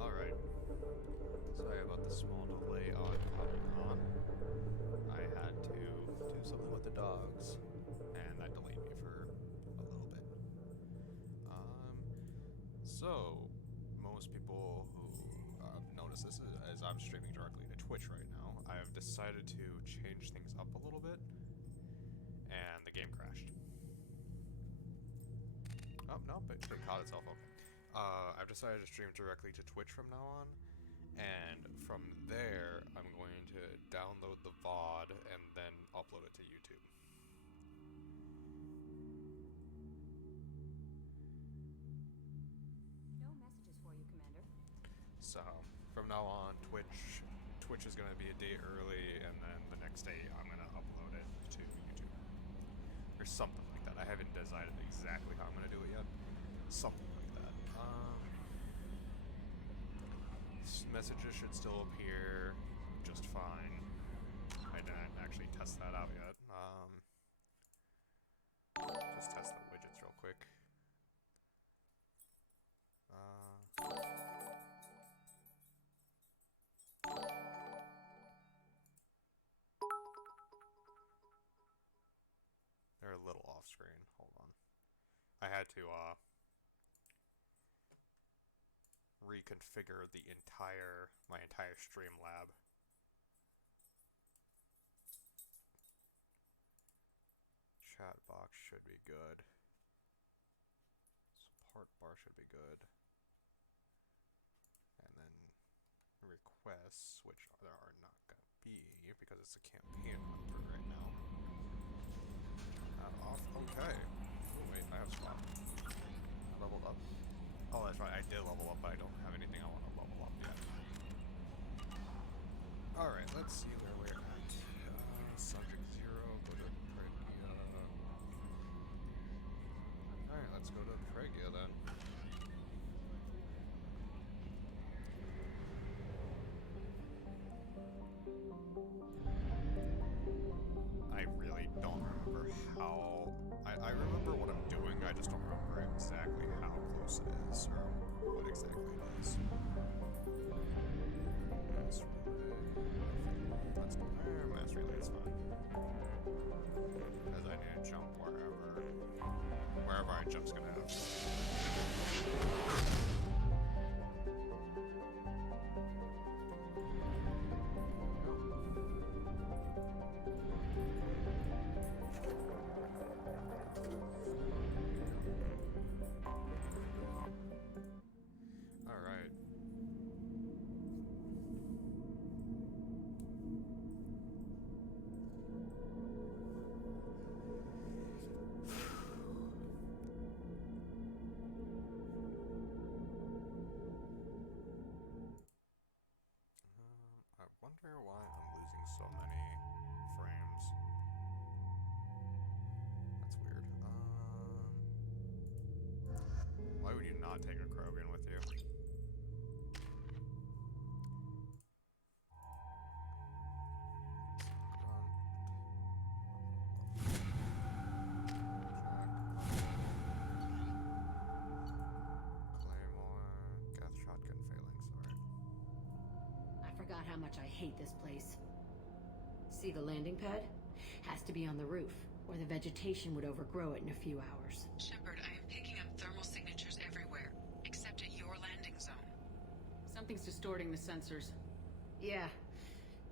Alright, sorry about the small delay on coming on. I had to do something with the dogs, and that delayed me for a little bit. So, most people who notice this as I'm streaming directly to Twitch right now, I have decided to change things up a little bit, and the game crashed. Oh, nope, it caught itself, okay. I've decided to stream directly to Twitch from now on, and from there, I'm going to download the VOD and then upload it to YouTube. No messages for you, Commander. So, from now on, Twitch is going to be a day early, and then the next day I'm going to upload it to YouTube. Or something like that. I haven't decided exactly how I'm going to do it yet. Something like that. Messages should still appear just fine. I didn't actually test that out yet. Just test the widgets real quick. They're a little off screen. Hold on. I had to reconfigure my entire Streamlab. Chat box should be good. Support bar should be good. And then requests, which there are not going to be because it's a campaign number right now. Turn that off. Okay. Oh, wait, I have swap. I leveled up. Oh, that's right, I did level up, but I don't have anything I want to level up yet. Alright, let's see where we're at. Subject 0, go to Pregia. Alright, let's go to Pregia then. I really don't remember how... I remember what I'm doing, I just don't remember exactly how close it is, or what exactly it is. Mass relay... Let's go there, mass relay is fine. Because I need to jump wherever I jump's gonna have. Alright. I wonder why I'm losing so many frames. That's weird. Why would you not take a Krogan with you? Claymore, Geth shotgun phalanx, alright. I forgot how much I hate this place. See the landing pad? Has to be on the roof, or the vegetation would overgrow it in a few hours. Shepard, I am picking up thermal signatures everywhere, except at your landing zone. Something's distorting the sensors. Yeah,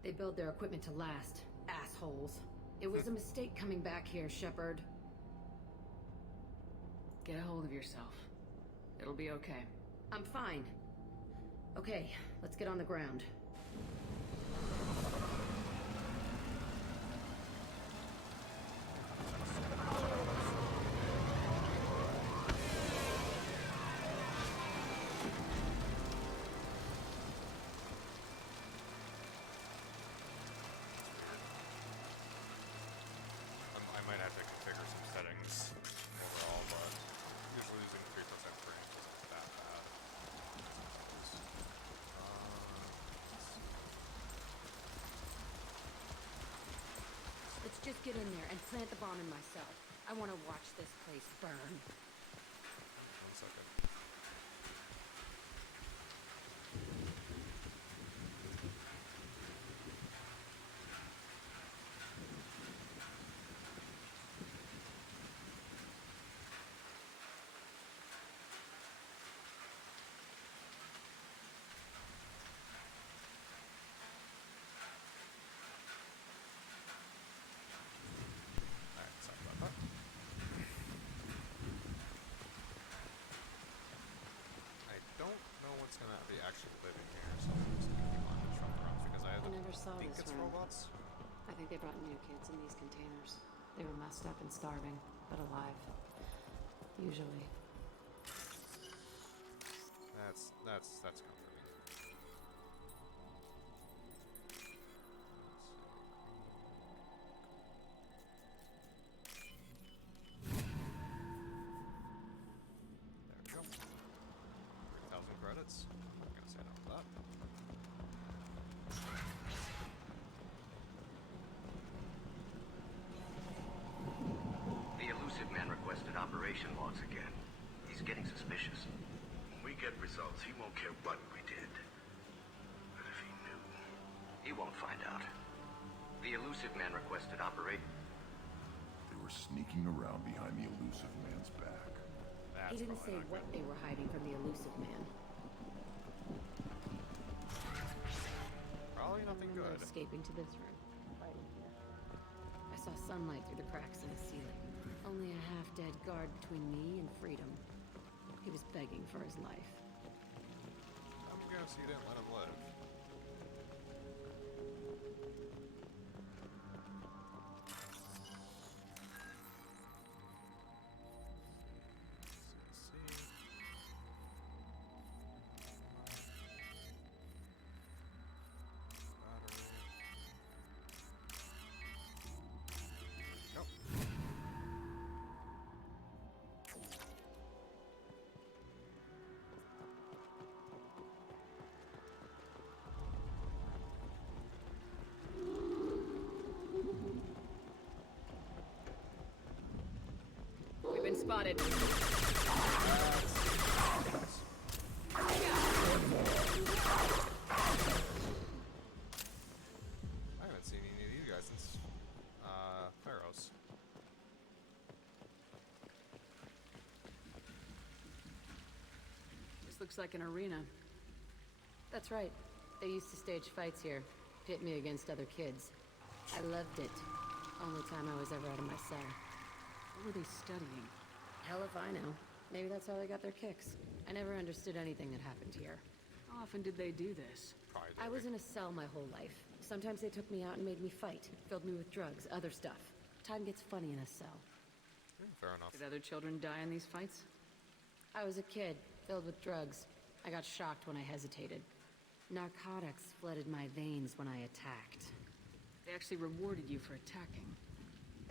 they build their equipment to last. Assholes. It was a mistake coming back here, Shepard. Get a hold of yourself. It'll be okay. I'm fine. Okay, let's get on the ground. I might have to configure some settings overall, but usually losing 3% frames isn't that bad. Let's just get in there and plant the bomb in myself. I want to watch this place burn. 1 second. Alright, sorry about that. I don't know what's gonna be actually living here, so I'm just gonna keep on truck around because I I never saw think this it's room. robots. I think they brought new kids in these containers. They were messed up and starving, but alive. Usually. That's comforting. There we go. 3,000 credits. I'm gonna say no to that. The elusive man requested operation logs again. He's getting suspicious. When we get results, he won't care what we did. But if he knew... He won't find out. The elusive man requested operation. They were sneaking around behind the elusive man's back. That's He didn't probably say not what good. they were hiding from the elusive man. Probably nothing I remember good. escaping to this room. Hiding here. I saw sunlight through the cracks in the ceiling. Only a half-dead guard between me and freedom. He was begging for his life. I'm gonna guess you didn't let him live. Let's see. Battery. Nope. We've been spotted. I haven't seen any of these guys since Pharos. This looks like an arena. That's right. They used to stage fights here. Pit me against other kids. I loved it. Only time I was ever out of my cell. What were they studying? Hell if I know. Maybe that's how they got their kicks. I never understood anything that happened here. How often did they do this? Probably I was daily. in a cell my whole life. Sometimes they took me out and made me fight. Filled me with drugs, other stuff. Time gets funny in a cell. Fair enough. Did other children die in these fights? I was a kid, filled with drugs. I got shocked when I hesitated. Narcotics flooded my veins when I attacked. They actually rewarded you for attacking.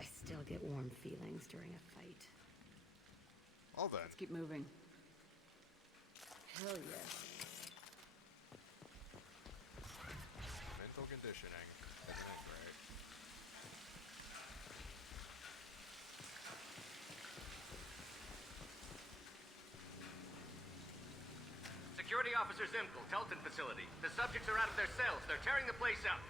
I still get warm feelings during a fight. Well then. Let's keep moving. Hell yes. Mental conditioning. Isn't it great? Security Officer Zimkel, Telton facility. The subjects are out of their cells. They're tearing the place up.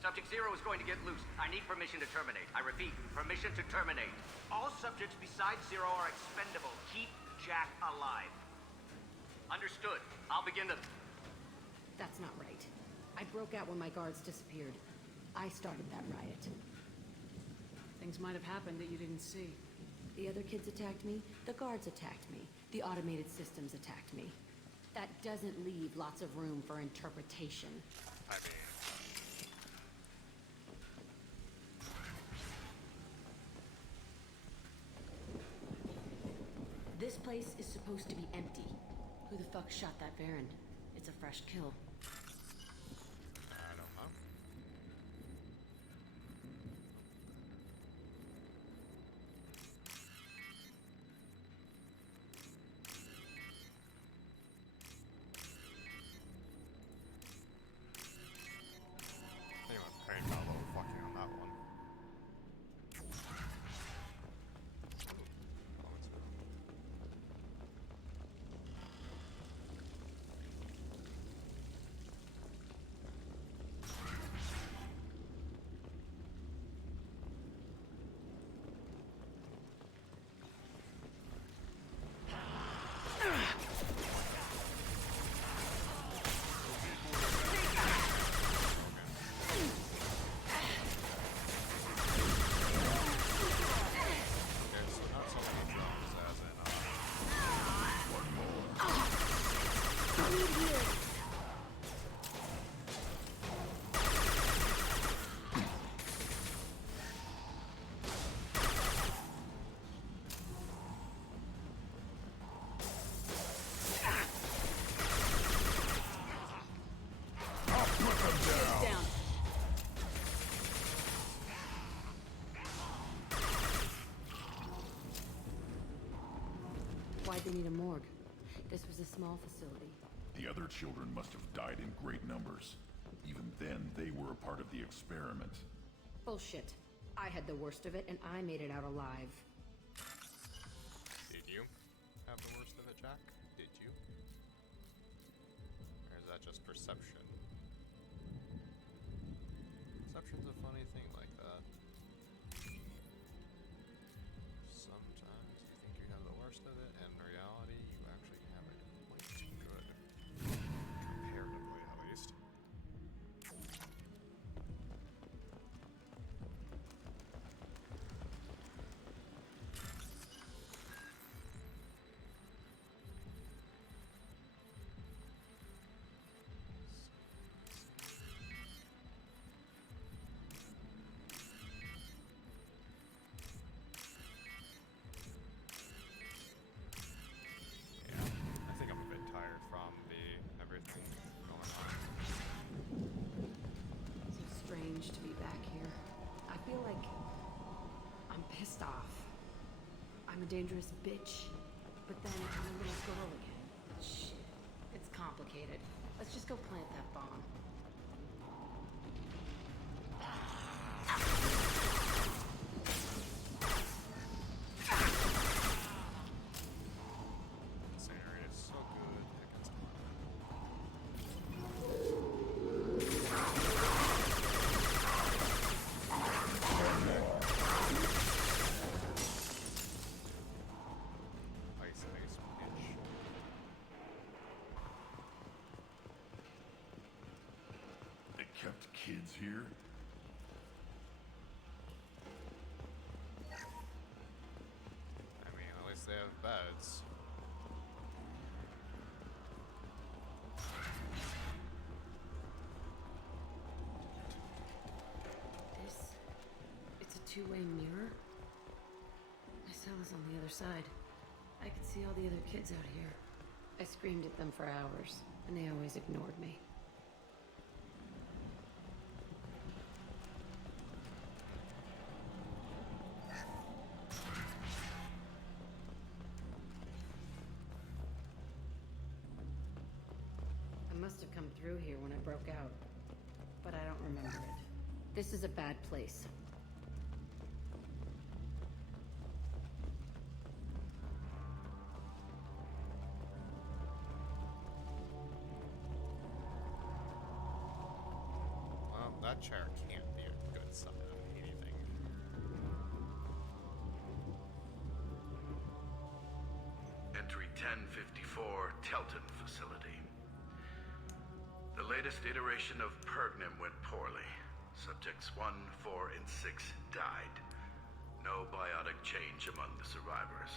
Subject Zero is going to get loose. I need permission to terminate. I repeat, permission to terminate. All subjects besides Zero are expendable. Keep Jack alive. Understood. I'll begin the... That's not right. I broke out when my guards disappeared. I started that riot. Things might have happened that you didn't see. The other kids attacked me. The guards attacked me. The automated systems attacked me. That doesn't leave lots of room for interpretation. I mean, This place is supposed to be empty. Who the fuck shot that Baron? It's a fresh kill. I don't know. Anyone paying a little fucking on that one. need healing. I'll put them down. Down. Why'd they need a morgue? This was a small facility. The other children must have died in great numbers. Even then, they were a part of the experiment. Bullshit. I had the worst of it, and I made it out alive. Did you have the worst of it, Jack? Did you? Or is that just perception? Perception's a funny thing like that. Sometimes you think you have the worst of it, and in reality, you actually have it quite good. Comparatively, at least. Yeah, I think I'm a bit tired from everything going on. So strange to be back here. I feel like I'm pissed off. I'm a dangerous bitch, but then I'm a little girl again. Shit, it's complicated. Let's just go plant that bomb. Incendiary is so good against ice pitch. They kept kids here? I mean, at least they have beds. It's a two-way mirror. My cell is on the other side. I could see all the other kids out here. I screamed at them for hours, and they always ignored me. I must have come through here when I broke out, but I don't remember it. This is a bad place. Well, that chair can't be a good sign of anything. Entry 1054, Telton Facility. The latest iteration of Pergnum went poorly. Subjects 1, 4, and 6 died. No biotic change among the survivors.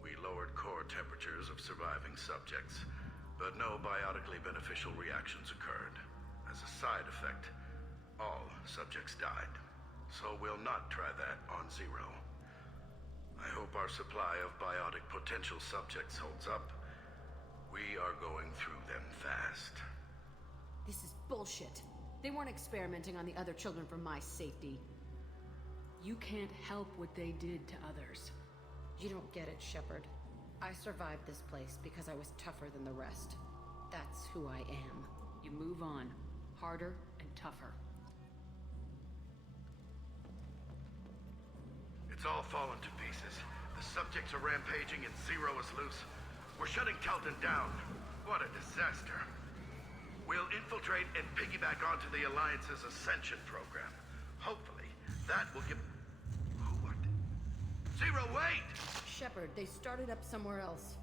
We lowered core temperatures of surviving subjects, but no biotically beneficial reactions occurred. As a side effect, all subjects died. So we'll not try that on Zero. I hope our supply of biotic potential subjects holds up. We are going through them fast. This is bullshit. They weren't experimenting on the other children for my safety. You can't help what they did to others. You don't get it, Shepard. I survived this place because I was tougher than the rest. That's who I am. You move on. Harder and tougher. It's all fallen to pieces. The subjects are rampaging and Zero is loose. We're shutting Telton down. What a disaster. We'll infiltrate and piggyback onto the Alliance's Ascension program. Hopefully, that will give... What? Zero, wait! Shepard, they started up somewhere else.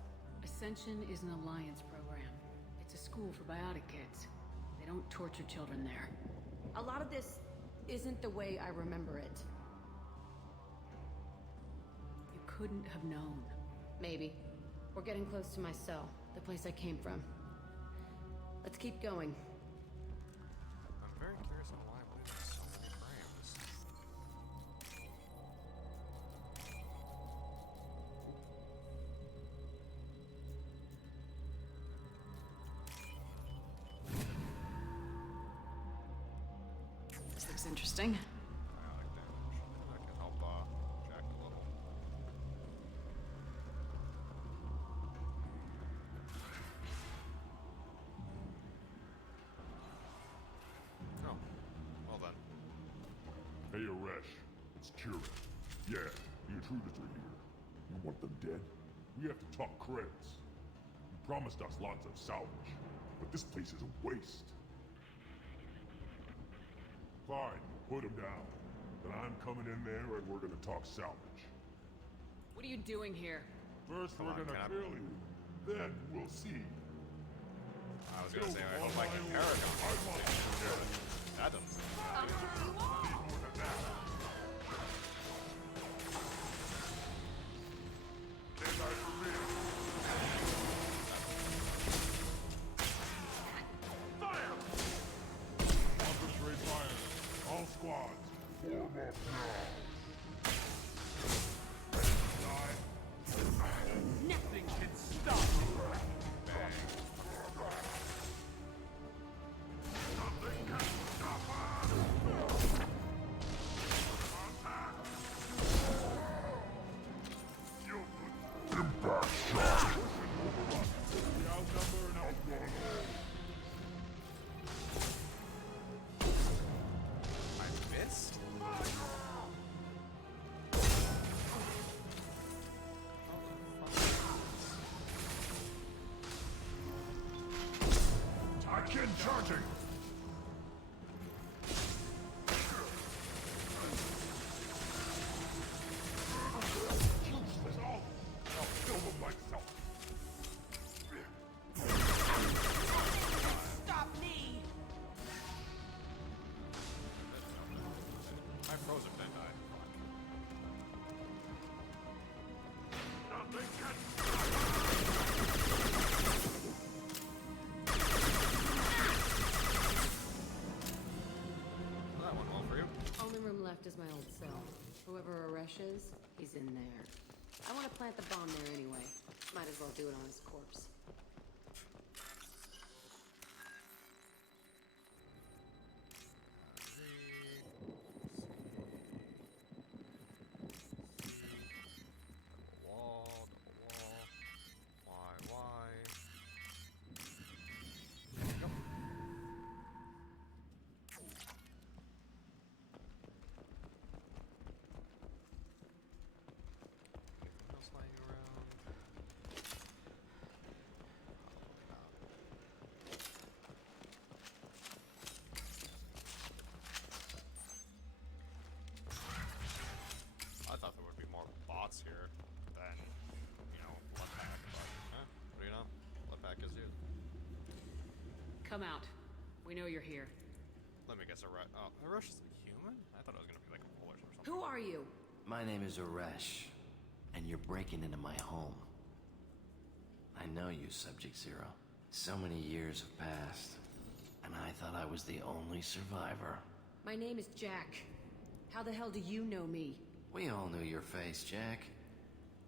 Ascension is an alliance program. It's a school for biotic kids. They don't torture children there. A lot of this isn't the way I remember it. You couldn't have known. Maybe. We're getting close to my cell. The place I came from. Let's keep going. I'm very curious on why I believe there's so many frames. This looks interesting. Ionic damage. That can help Jack a little. Oh, well then. Hey, Aresh. It's Kira. Yeah, the intruders are here. You want them dead? We have to talk credits. You promised us lots of salvage, but this place is a waste. Fine, put them down. Then I'm coming in there and we're gonna talk salvage. What are you doing here? First, Come we're on, gonna Cap. kill you. Then we'll see. I was gonna say, I hope I can Paragon. I want you to get it. That doesn't See more than that. Can't hide from me. Fire! Concentrate fire. All squads, form up now. Nothing can stop me. Nothing can stop us! Impact shot! We outnumber and outrun. I missed? Akin charging! Useless! I'll kill them myself! Stop me! I froze him, didn't I? Nothing can Well, that went well for you. Only room left is my old cell. Whoever Aresh is, he's in there. I want to plant the bomb there anyway. Might as well do it on his corpse. Double wall. Y. Yep. Anything else lying around? I thought there would be more bots here than, Bloodpack, but, what do you know? Bloodpack is you. Come out. We know you're here. Let me guess, Aresh is a human? I thought it was gonna be like a bullet or something. Who are you? My name is Aresh, and you're breaking into my home. I know you, Subject Zero. So many years have passed, and I thought I was the only survivor. My name is Jack. How the hell do you know me? We all knew your face, Jack.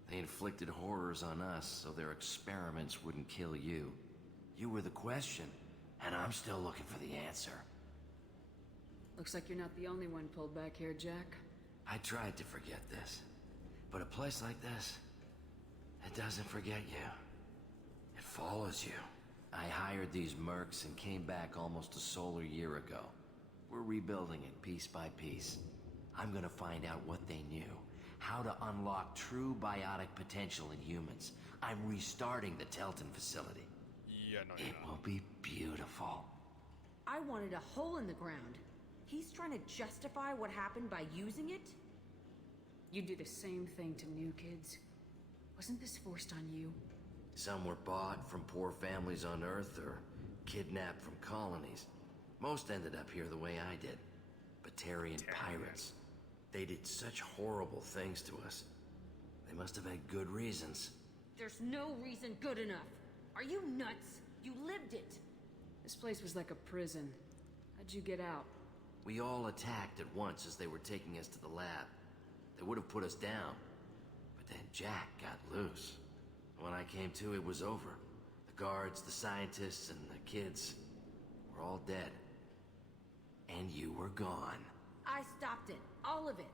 They inflicted horrors on us so their experiments wouldn't kill you. You were the question, and I'm still looking for the answer. Looks like you're not the only one pulled back here, Jack. I tried to forget this, but a place like this, it doesn't forget you. It follows you. I hired these mercs and came back almost a solar year ago. We're rebuilding it piece by piece. I'm gonna find out what they knew, how to unlock true biotic potential in humans. I'm restarting the Telton facility. Yeah, no, you're It not. will be beautiful. I wanted a hole in the ground. He's trying to justify what happened by using it? You do the same thing to new kids. Wasn't this forced on you? Some were bought from poor families on Earth or kidnapped from colonies. Most ended up here the way I did. Batarian pirates. They did such horrible things to us. They must have had good reasons. There's no reason good enough. Are you nuts? You lived it. This place was like a prison. How'd you get out? We all attacked at once as they were taking us to the lab. They would have put us down. But then Jack got loose. When I came to, it was over. The guards, the scientists, and the kids were all dead. And you were gone. I stopped it. All of it.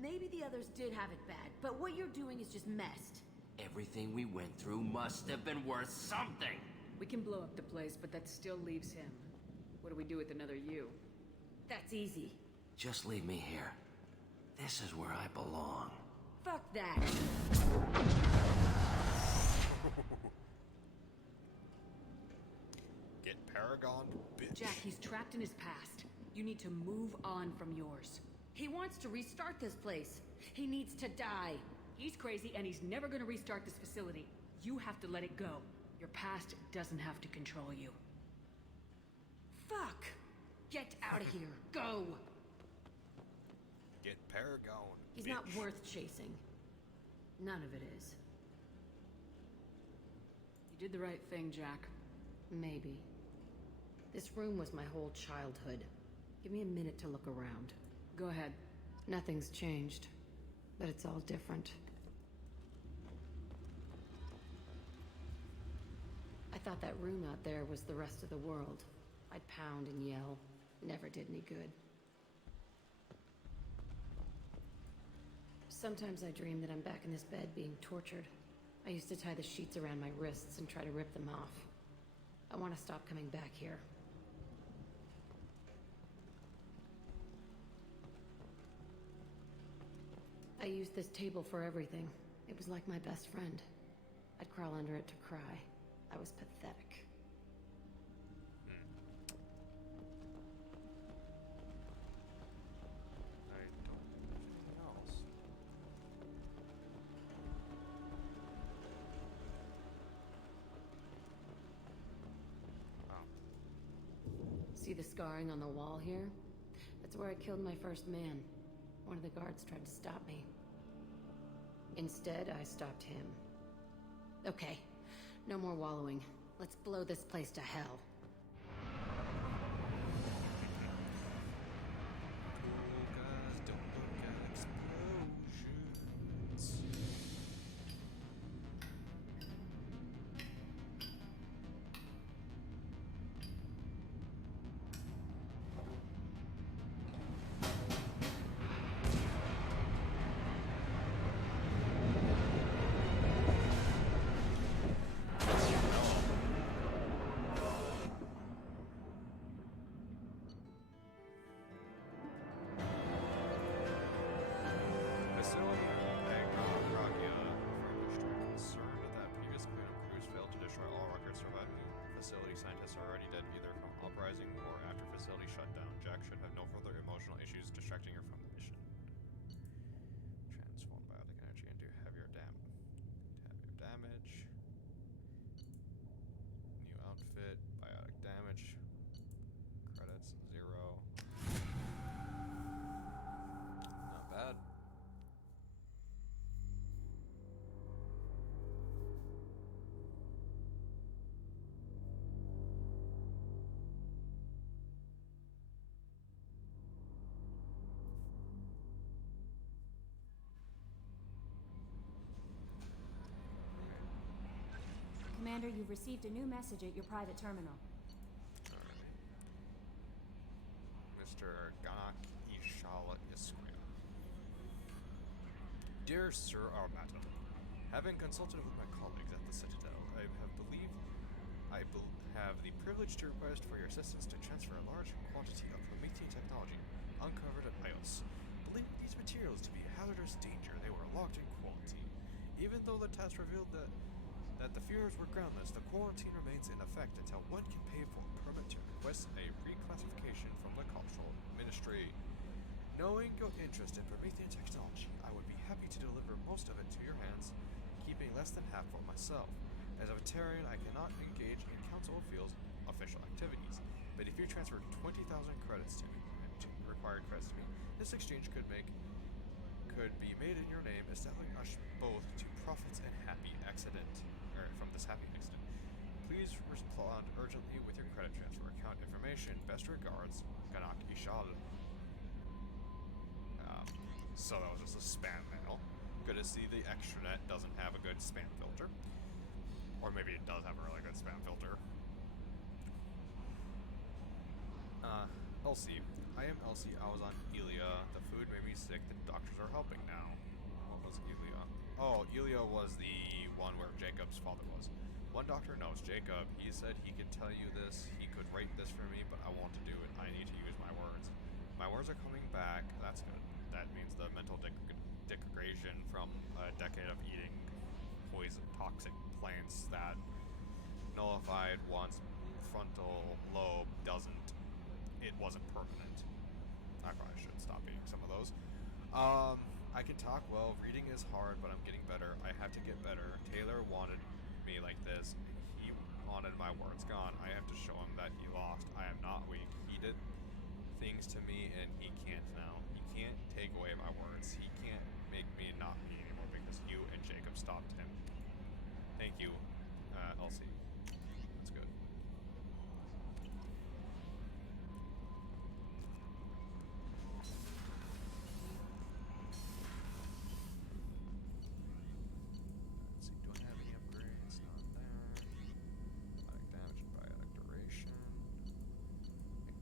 Maybe the others did have it bad, but what you're doing is just messed. Everything we went through must have been worth something! We can blow up the place, but that still leaves him. What do we do with another you? That's easy. Just leave me here. This is where I belong. Fuck that. Get Paragon, bitch. Jack, he's trapped in his past. You need to move on from yours. He wants to restart this place. He needs to die. He's crazy and he's never gonna restart this facility. You have to let it go. Your past doesn't have to control you. Fuck. Get out of here. Go. Get Paragon. He's bitch. not worth chasing. None of it is. You did the right thing, Jack. Maybe. This room was my whole childhood. Give me a minute to look around. Go ahead. Nothing's changed, but it's all different. I thought that room out there was the rest of the world. I'd pound and yell. Never did any good. Sometimes I dream that I'm back in this bed being tortured. I used to tie the sheets around my wrists and try to rip them off. I want to stop coming back here. I used this table for everything. It was like my best friend. I'd crawl under it to cry. I was pathetic. I don't have anything else. Oh. See the scarring on the wall here? That's where I killed my first man. One of the guards tried to stop me. Instead, I stopped him. Okay, no more wallowing. Let's blow this place to hell. Cool guys don't look at explosions. Facility Agrobrachia refurbished. We're concerned that previous Quantum crews failed to destroy all records surviving. Facility scientists are already dead either from uprising or after facility shutdown. Jack should have no further emotional issues distracting her from the mission. Transform biotic energy into heavier damage. New outfit, biotic damage. Credits 0. Not bad. Commander, you've received a new message at your private terminal. Mr. Ganak Ishala Isquia. Dear Sir Armata, having consulted with my colleagues at the Citadel, I have the privilege to request for your assistance to transfer a large quantity of Promethean technology uncovered at Ios. Believing these materials to be a hazardous danger, they were locked in quarantine. Even though the test revealed that the fears were groundless, the quarantine remains in effect until one can pay for a permit to request a reclassification from the Cultural Ministry. Knowing your interest in Promethean technology, I would be happy to deliver most of it to your hands, keeping less than half for myself. As a veteran, I cannot engage in Council of Fields official activities, but if you transfer 20,000 credits to me, required credits to me, this exchange could be made in your name, establishing us both to profits and happy accident, or from this happy accident. Best regards, Ganak Ishal. So that was just a spam mail. Good to see the extranet doesn't have a good spam filter. Or maybe it does have a really good spam filter. Elsie. I am Elsie. I was on Elia. The food made me sick. The doctors are helping now. What was Elia? Oh, Elia was the one where Jacob's father was. One doctor knows Jacob. He said he could tell you this. He could write this for me, but I want to do it. I need to use my words. My words are coming back. That's good. That means the mental degradation from a decade of eating poison, toxic plants that nullified one's frontal lobe doesn't. It wasn't permanent. I probably should stop eating some of those. I can talk well. Reading is hard, but I'm getting better. I have to get better. Taylor wanted me like this. He wanted my words gone. I have to show him that he lost. I am not weak. He did things to me, and he can't now. He can't take away my words. He can't make me not me anymore because you and Jacob stopped him. Thank you, Elsie. That's good. Let's see, do I have any upgrades? Not there. Biotic damage and biotic duration.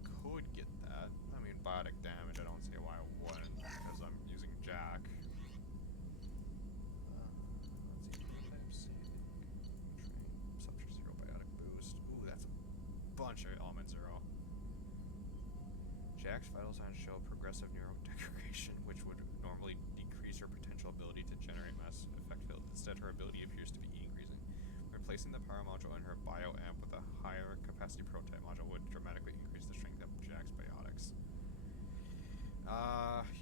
I could get that. I mean, biotic damage, I don't see why I wouldn't, because I'm using Jack. Let's see, type C. Train. Subject 0 biotic boost. Ooh, that's a bunch of element 0. Jack's vital signs show progressive neurodegradation, which would normally decrease her potential ability to generate mass effect field. Instead, her ability appears to be increasing. Replacing the power module in her bioamp with a higher capacity prototype module would dramatically increase the strength of Jack's biotics.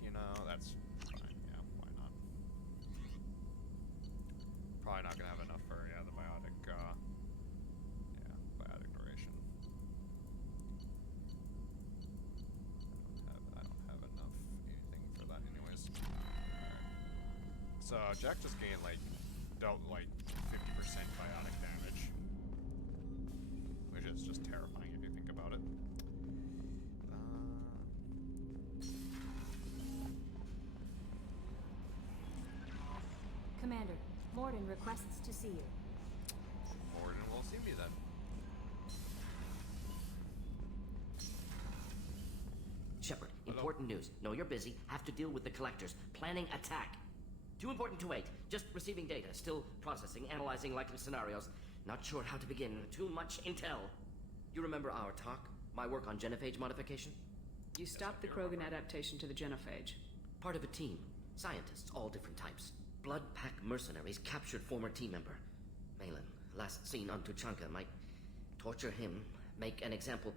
You know, that's fine. Yeah, why not? Probably not gonna have enough for, yeah, the biotic, biotic duration. I don't have enough anything for that anyways. Alright. So, Jack just gained, like, dealt, like, 50% biotic damage. Which is just terrifying if you think about it. Commander, Morden requests to see you. Morden will see me then. Shepard, Hello? important news. Know you're busy. Have to deal with the collectors. Planning attack. Too important to wait. Just receiving data. Still processing, analyzing likely scenarios. Not sure how to begin. Too much intel. You remember our talk? My work on genophage modification? You stopped the Krogan adaptation to the genophage. Part of a team. Scientists, all different types. Blood Pack mercenaries captured former team member. Malin, last seen on Tuchanka, might torture him, make an example.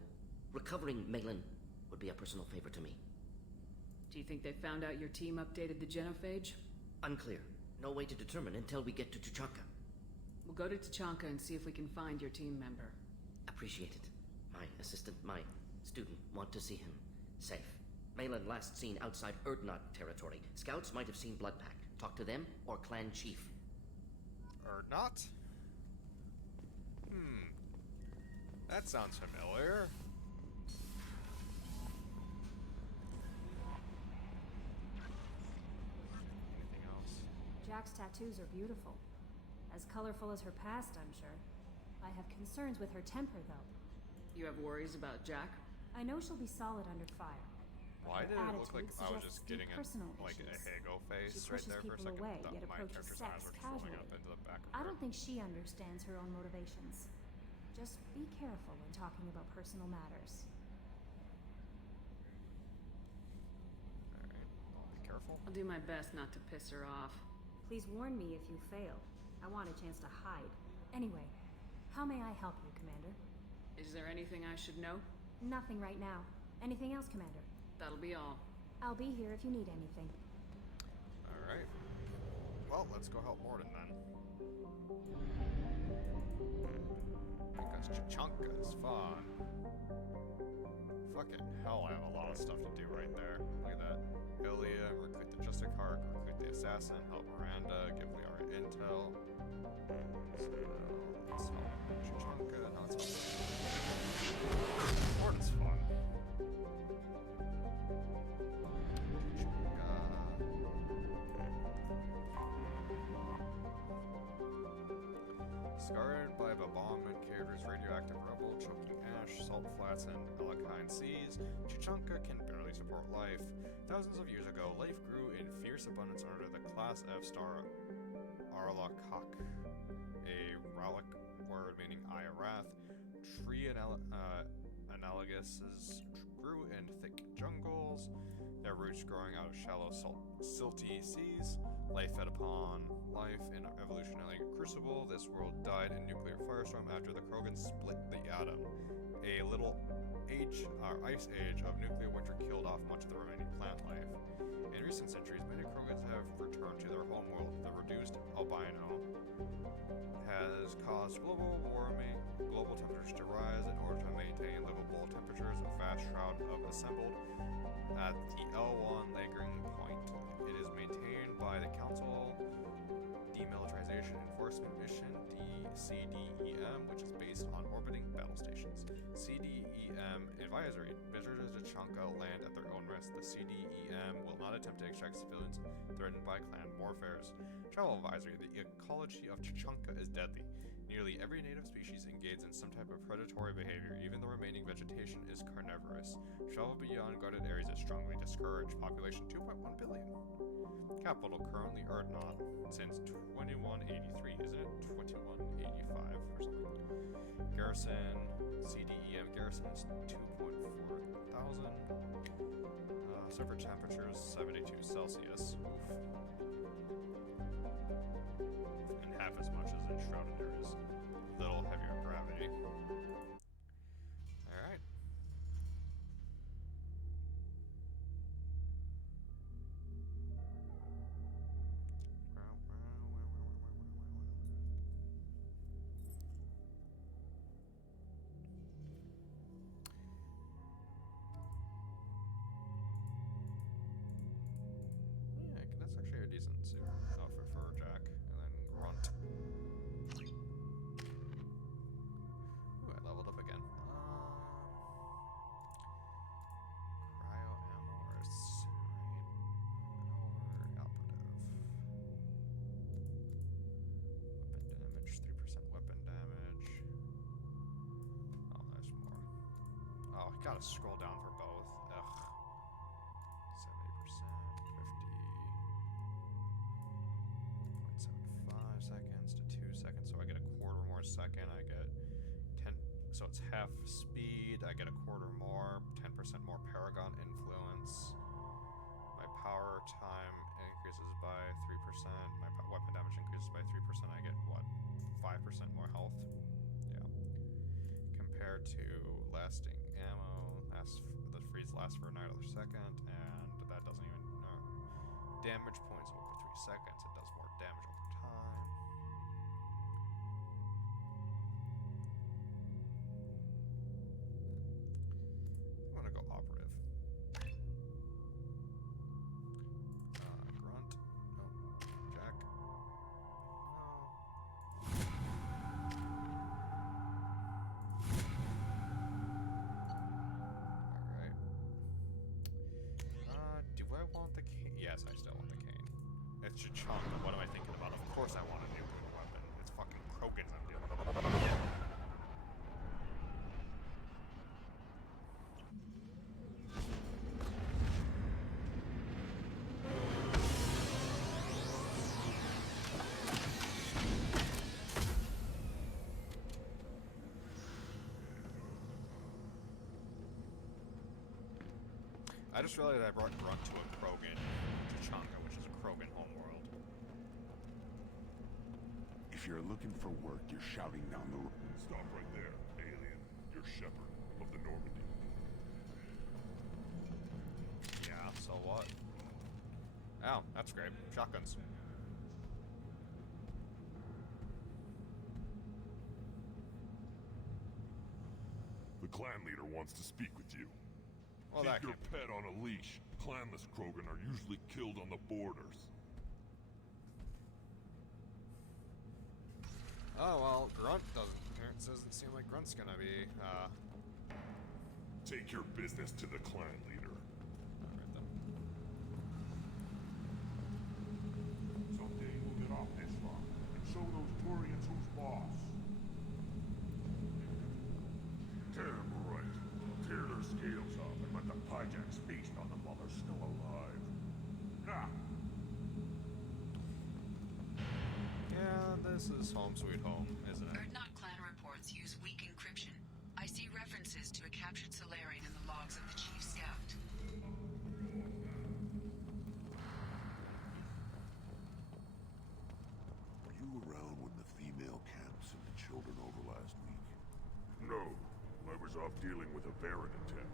Recovering Malin would be a personal favor to me. Do you think they found out your team updated the genophage? Unclear. No way to determine until we get to Tuchanka. We'll go to Tuchanka and see if we can find your team member. Appreciate it. My assistant, my student, want to see him. Safe. Malin last seen outside Erdnot territory. Scouts might have seen Bloodpack. Talk to them or clan chief. Erdnot? That sounds familiar. Anything else? Jack's tattoos are beautiful. As colorful as her past, I'm sure. I have concerns with her temper, though. You have worries about Jack? I know she'll be solid under fire. Why did it look like I was just getting personal like a issues. Hago face She right pushes there for a people second? away, Thought yet my approaches character's sex eyes were just rolling casually. up into the back of I her. don't think she understands her own motivations. Just be careful when talking about personal matters. Alright, I'll be careful. I'll do my best not to piss her off. Please warn me if you fail. I want a chance to hide. Anyway, how may I help you, Commander? Is there anything I should know? Nothing right now. Anything else, Commander? That'll be all. I'll be here if you need anything. Alright. Well, let's go help Morden then. Because Tuchanka is fun. Fucking hell, I have a lot of stuff to do right there. Look at that. Ilya, recruit the Justice Heart, recruit the Assassin, help Miranda, give Liara intel. So, let's help Tuchanka, now let's help Morden's fun. Scarred by bombardment, Cater's radioactive rubble, choking ash, salt flats, and alkaline seas, Chichanka can barely support life. Thousands of years ago, life grew in fierce abundance under the Class F star Arlakak, a Rallic word meaning Eye of Wrath. Tree analoguses grew in thick jungles, their roots growing out of shallow, silty seas. Life fed upon life in an evolutionary crucible. This world died in nuclear firestorm after the Krogan split the atom. A little ice age of nuclear winter killed off much of the remaining plant life. In recent centuries, many Krogans have returned to their homeworld. The reduced albino has caused global temperatures to rise. In order to maintain livable temperatures, a vast shroud of assembled at the L1 lagering point. It is maintained by the Council Demilitarization Enforcement Mission, CDEM, which is based on orbiting battle stations. CDEM Advisory: visitors to Chichanka land at their own risk. The CDEM will not attempt to extract civilians threatened by clan warfares. Travel Advisory: the ecology of Chichanka is deadly. Nearly every native species engages in some type of predatory behavior. Even the remaining vegetation is carnivorous. Travel beyond guarded areas is strongly discouraged. Population 2.1 billion. Capital currently Erdnot. Since 2183, isn't it? 2185 or something. Garrison, CDEM garrison is 2.4 thousand. Surface temperatures 72 Celsius. Oof. And half as much as in shrouded areas. Little heavier gravity. Alright. Yeah, that's actually a decent suit outfit for Jack. And then Grunt. Ooh, I leveled up again. Cryo ammo or incinerate or operative. Weapon damage, 3% weapon damage. Oh, there's more. Oh, I gotta scroll down for both. Ugh. 70%, 1.75 seconds to 2 seconds, so I get a quarter more second. I get 10, so it's half speed. I get a quarter more, 10% more Paragon influence. My power time increases by 3%. My weapon damage increases by 3%. I get what? 5% more health. Yeah. Compared to lasting ammo, the freeze lasts for another second, and that doesn't even damage points over 3 seconds. It does more damage over time. I'm gonna go operative. Grunt. No. Jack. No. Alright. Do I want the cane? Yes, I still want the cane. It's Chichanka. What am I thinking about? Of course I want a nuclear weapon. It's fucking Krogans I'm dealing with. I just realized I brought Grunt to a Krogan Chichanka, which is a Krogan homeworld. If you're looking for work, you're shouting down the road. Stop right there, alien. You're Shepard of the Normandy. Yeah, so what? Oh, that's great. Shotguns. The clan leader wants to speak with you. Well, Keep that your can't be. pet on a leash. Clanless Krogan are usually killed on the borders. Oh, well, Grunt doesn't seem like Grunt's gonna be, Take your business to the clan leader. Alright then. Someday we'll get off this rock and show those Turians who's boss. This is home sweet home, isn't it? Erdnot clan reports use weak encryption. I see references to a captured Solarian in the logs of the Chief Scout. Were you around when the female camp sent the children over last week? No. I was off dealing with a Baron attack.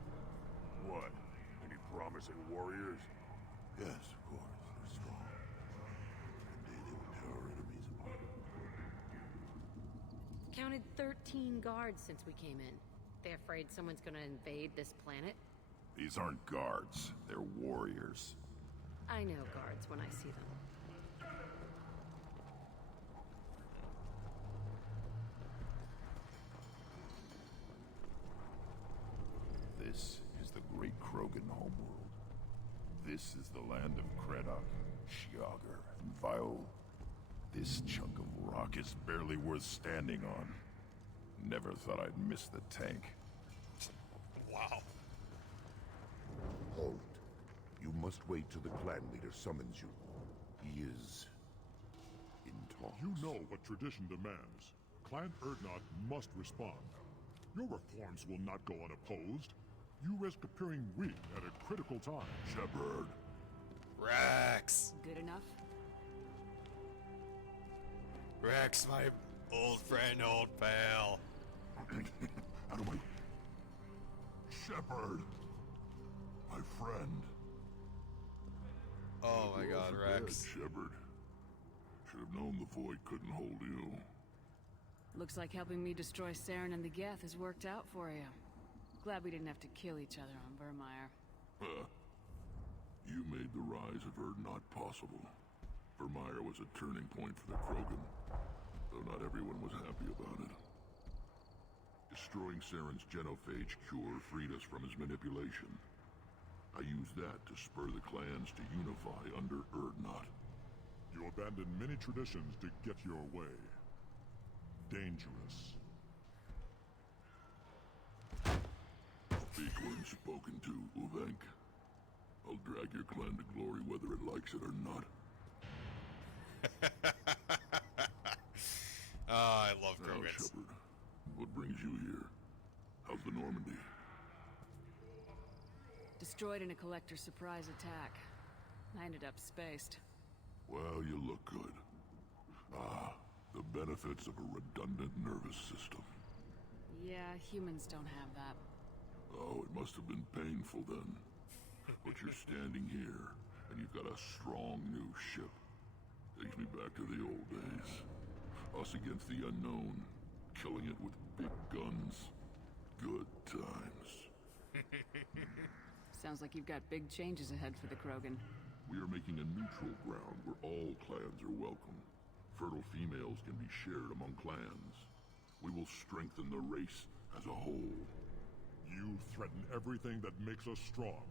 What? Any promising warriors? Yes, of course. They're strong. One day they will tear our enemies apart. Counted 13 guards since we came in. They afraid someone's gonna invade this planet? These aren't guards. They're warriors. I know guards when I see them. This is the great Krogan homeworld. This is the land of Kredok, Shiagar, and Viol. This chunk of rock is barely worth standing on. Never thought I'd miss the tank. Wow. Halt. You must wait till the clan leader summons you. He is in talks. You know what tradition demands. Clan Erdnot must respond. Your reforms will not go unopposed. You risk appearing weak at a critical time. Shepard. Rex! Good enough? Rex, my old friend, old pal. Out of my... Shepard. My friend. Oh my god, Rex. Shepard. Should have known the Void couldn't hold you. Looks like helping me destroy Saren and the Geth has worked out for you. Glad we didn't have to kill each other on Vermeer. You made the rise of Erdnot possible. Vermeer was a turning point for the Krogan, though not everyone was happy about it. Destroying Saren's genophage cure freed us from his manipulation. I used that to spur the clans to unify under Erdnot. You abandoned many traditions to get your way. Dangerous. Speak when spoken to, Uvenk. I'll drag your clan to glory whether it likes it or not. I love Now, Krogans. Shepard, what brings you here? How's the Normandy? Destroyed in a collector surprise attack. I ended up spaced. Well, you look good. Ah, the benefits of a redundant nervous system. Yeah, humans don't have that. Oh, it must have been painful then. But you're standing here, and you've got a strong new ship. Takes me back to the old days. Us against the unknown, killing it with big guns. Good times. Sounds like you've got big changes ahead for the Krogan. We are making a neutral ground where all clans are welcome. Fertile females can be shared among clans. We will strengthen the race as a whole. You threaten everything that makes us strong.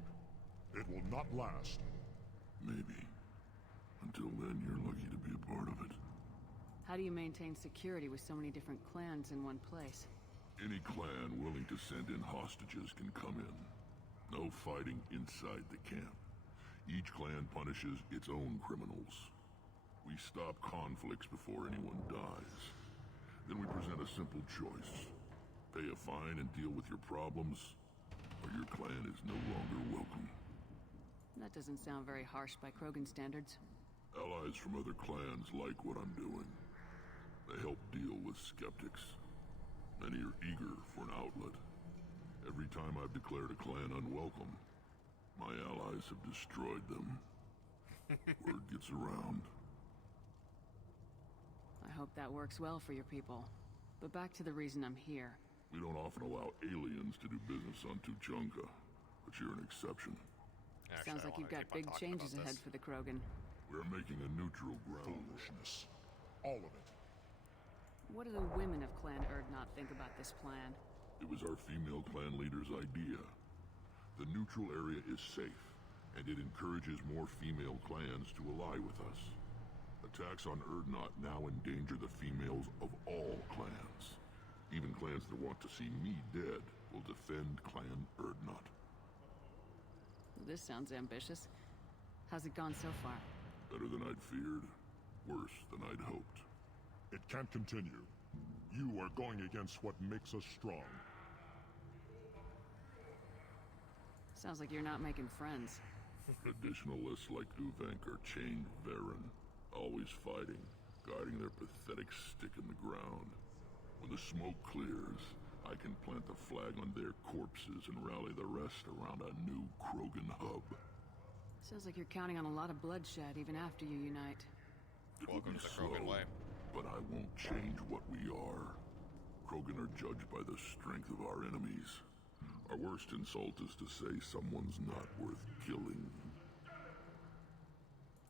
It will not last. Maybe. Until then, you're lucky to be a part of it. How do you maintain security with so many different clans in one place? Any clan willing to send in hostages can come in. No fighting inside the camp. Each clan punishes its own criminals. We stop conflicts before anyone dies. Then we present a simple choice. Pay a fine and deal with your problems, or your clan is no longer welcome. That doesn't sound very harsh by Krogan standards. Allies from other clans like what I'm doing. They help deal with skeptics. Many are eager for an outlet. Every time I've declared a clan unwelcome, my allies have destroyed them. Word gets around. I hope that works well for your people. But back to the reason I'm here. We don't often allow aliens to do business on Tuchanka, but you're an exception. Actually, Sounds I like you've wanna got keep on big talking changes about ahead this. for the Krogan. We're making a neutral ground. Foolishness. All of it. What do the women of Clan Erdnot think about this plan? It was our female clan leader's idea. The neutral area is safe, and it encourages more female clans to ally with us. Attacks on Erdnot now endanger the females of all clans. Even clans that want to see me dead will defend Clan Erdnot. This sounds ambitious. How's it gone so far? Better than I'd feared. Worse than I'd hoped. It can't continue. You are going against what makes us strong. Sounds like you're not making friends. Additionalists like Uvenk are chained Varen, always fighting, guarding their pathetic stick in the ground. When the smoke clears, I can plant the flag on their corpses and rally the rest around a new Krogan hub. Sounds like you're counting on a lot of bloodshed even after you unite. Welcome to the Krogan way. But I won't change what we are. Krogan are judged by the strength of our enemies. Our worst insult is to say someone's not worth killing.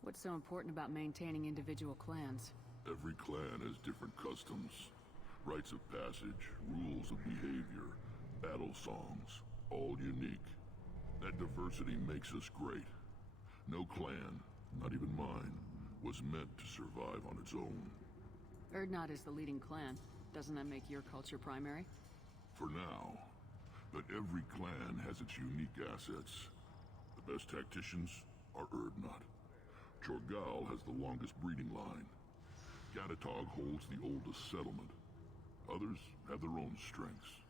What's so important about maintaining individual clans? Every clan has different customs, rites of passage, rules of behavior, battle songs, all unique. That diversity makes us great. No clan, not even mine, was meant to survive on its own. Urdnot is the leading clan. Doesn't that make your culture primary? For now. But every clan has its unique assets. The best tacticians are Urdnot. Chorgal has the longest breeding line. Gatatog holds the oldest settlement. Others have their own strengths.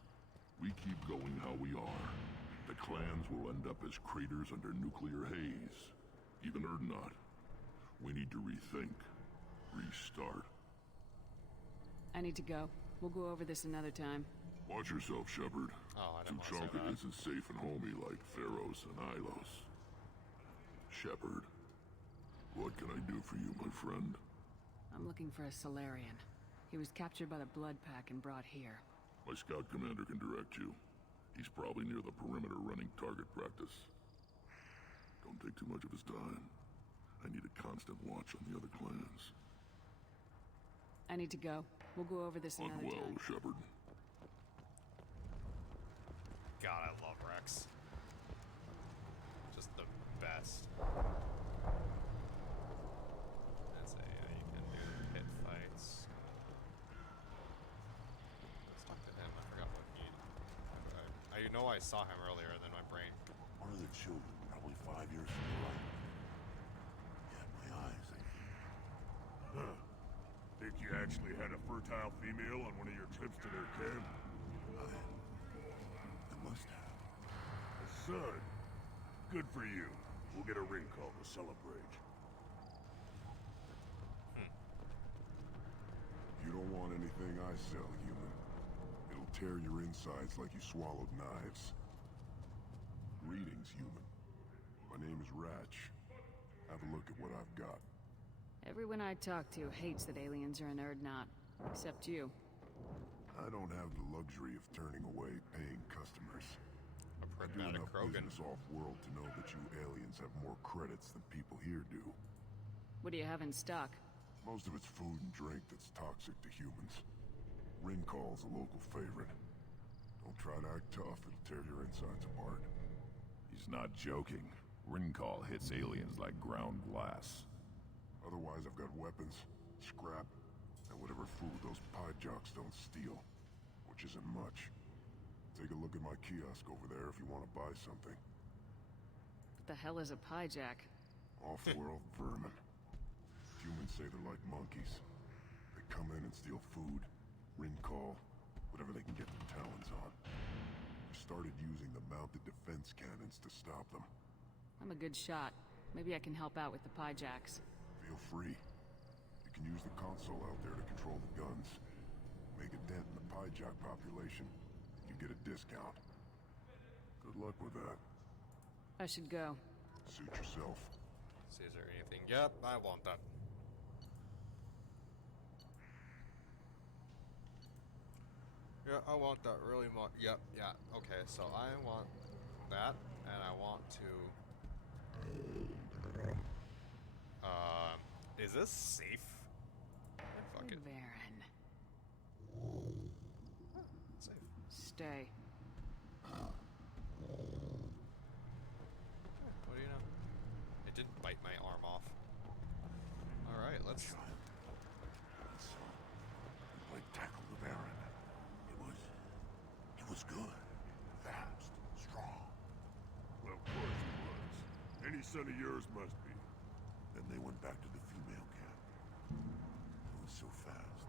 We keep going how we are. The clans will end up as craters under nuclear haze. Even Urdnot. We need to rethink. Restart. I need to go. We'll go over this another time. Watch yourself, Shepard. Oh, I didn't want to say Tuchanka that. isn't safe and homey like Theros and Ilos. Shepard, what can I do for you, my friend? I'm looking for a Solarian. He was captured by the Blood Pack and brought here. My scout commander can direct you. He's probably near the perimeter running target practice. Don't take too much of his time. I need a constant watch on the other clans. I need to go. We'll go over this another Unwell, time. Shepard. God, I love Rex. Just the best. Let's say you can do pit fights. Let's talk to him. I forgot what he. I know I saw him earlier, and then my brain. One of the children, probably 5 years from the right. Yeah, my eyes, Huh. Think you actually had a fertile female on one of your trips to their camp? I must have. A son. Good for you. We'll get a ring call to celebrate. You don't want anything I sell, human. It'll tear your insides like you swallowed knives. Greetings, human. My name is Ratch. Have a look at what I've got. Everyone I talk to hates that aliens are in Urdnot. Except you. I don't have the luxury of turning away paying customers. A I do pragmatic enough Krogan. business off-world to know that you aliens have more credits than people here do. What do you have in stock? Most of it's food and drink that's toxic to humans. Ring call's a local favorite. Don't try to act tough, it'll tear your insides apart. He's not joking. Ringcall hits aliens like ground glass. Otherwise, I've got weapons, scrap, and whatever food those pie jocks don't steal. Which isn't much. Take a look at my kiosk over there if you want to buy something. What the hell is a piejack? Off-world vermin. Humans say they're like monkeys. They come in and steal food, ring call, whatever they can get their talons on. I started using the mounted defense cannons to stop them. I'm a good shot. Maybe I can help out with the piejacks. Feel free. You can use the console out there to control the guns. Make a dent in the piejack population, and you get a discount. Good luck with that. I should go. Suit yourself. See, is there anything? Yep, I want that. Yeah, I want that really much. Yep, yeah. Okay, so I want that, and I want to. Is this safe? Fuck it. Varen. Safe. Stay. What do you know? It didn't bite my arm off. Alright, let's. I tackled the Baron. It was good. Fast. Strong. Well, of course he was. Any son of yours must be. Then they went back to the female camp. It was so fast.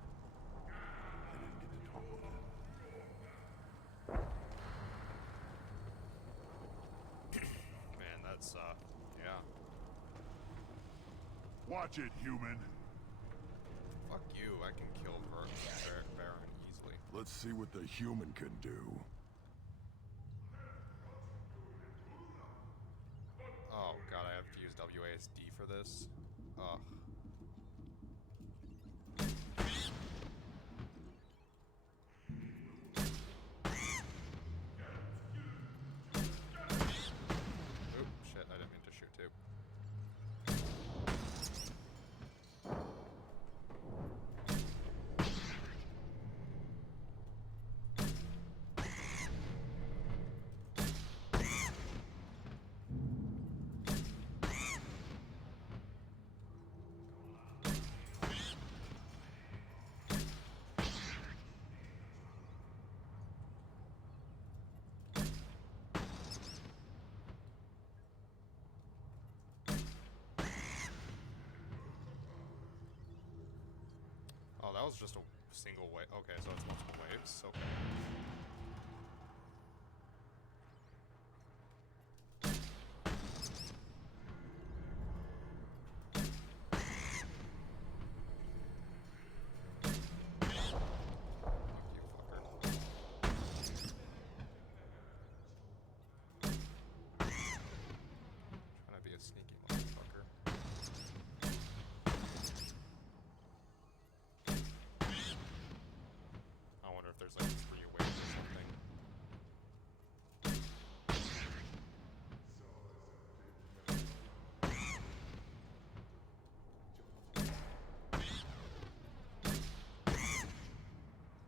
Watch it, human. Fuck you, I can kill Baron easily. Let's see what the human can do. Oh god, I have to use WASD for this? Ugh. Oop, shit, I didn't mean to shoot too. Oh, that was just a single wave. Okay, so it's multiple waves. Okay. Trying to be a sneaky motherfucker. I wonder if there's like 3 waves or something.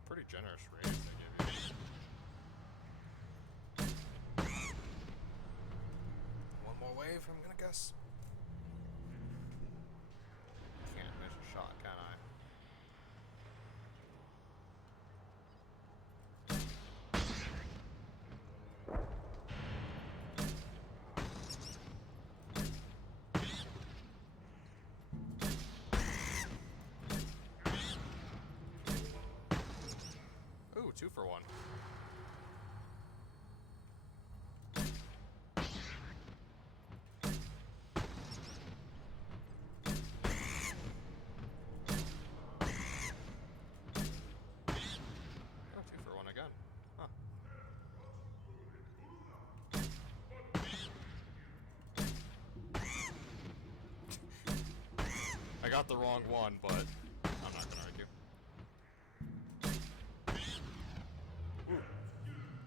Pretty generous raise they give you. One more wave, I'm gonna guess. Can't miss a shot, can I? Ooh, 2 for 1. Oh, 2 for 1 again. Huh. I got the wrong one, but I'm not gonna argue.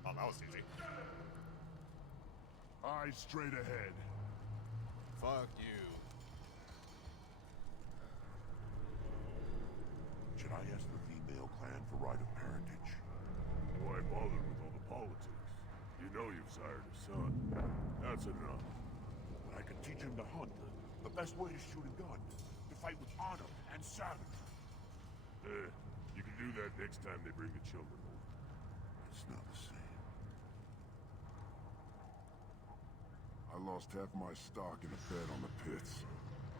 Oh, that was easy. Eyes straight ahead. Fuck you. Should I ask the female clan for right of parentage? Why bother with all the politics? You know you've sired a son. That's enough. But I could teach him to hunt. The best way to shoot a gun. To fight with honor and savage. You can do that next time they bring the children over. It's not the same. I lost half my stock in a bet on the pits.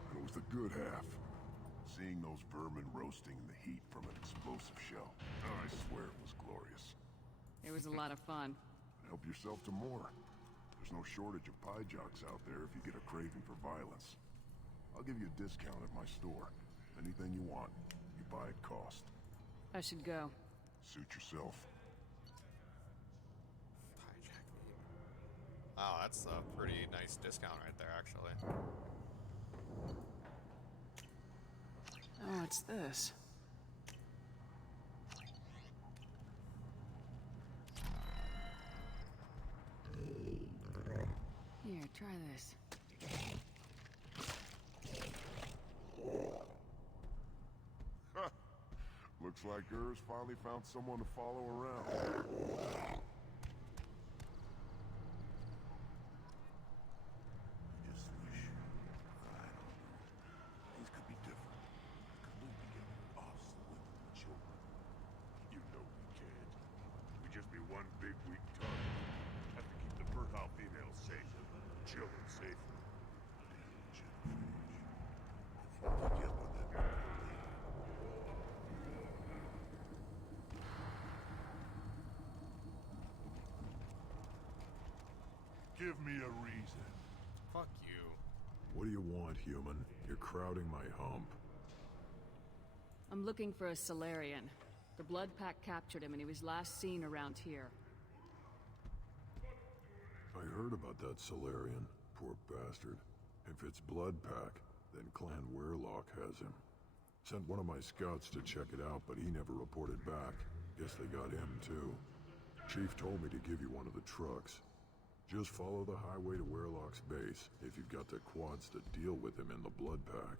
And it was the good half. Seeing those vermin roasting in the heat from an explosive shell. I swear it was glorious. It was a lot of fun. Help yourself to more. There's no shortage of pie jocks out there if you get a craving for violence. I'll give you a discount at my store. Anything you want, you buy at cost. I should go. Suit yourself. Hijack me. Wow, that's a pretty nice discount right there, actually. Oh, what's this? Here, try this. Looks like Urs finally found someone to follow around. Just wish, I don't know, things could be different. Could live together, us, the women, the children. You know we can't. We just be one big weak target. Have to keep the fertile females safe. Children safer. Forget what that Give me a reason. Fuck you. What do you want, human? You're crowding my hump. I'm looking for a Solarian. The Blood Pack captured him and he was last seen around here. I heard about that Solarian. Poor bastard. If it's Blood Pack, then Clan Werelock has him. Sent one of my scouts to check it out, but he never reported back. Guess they got him too. Chief told me to give you one of the trucks. Just follow the highway to Werelock's base if you've got the quads to deal with him in the Blood Pack.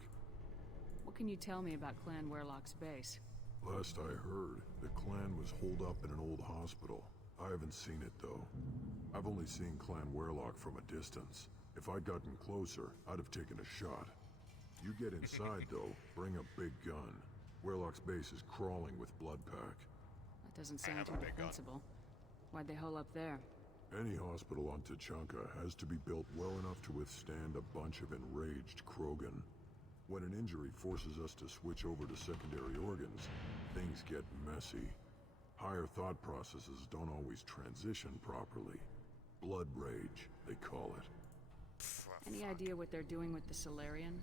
What can you tell me about Clan Werelock's base? Last I heard, the clan was holed up in an old hospital. I haven't seen it though. I've only seen Clan Werelock from a distance. If I'd gotten closer, I'd have taken a shot. You get inside though, bring a big gun. Werelock's base is crawling with Blood Pack. That doesn't sound too defensible. Why'd they hole up there? Any hospital on Tuchanka has to be built well enough to withstand a bunch of enraged Krogan. When an injury forces us to switch over to secondary organs, things get messy. Higher thought processes don't always transition properly. Blood rage, they call it. Any idea what they're doing with the Solarian?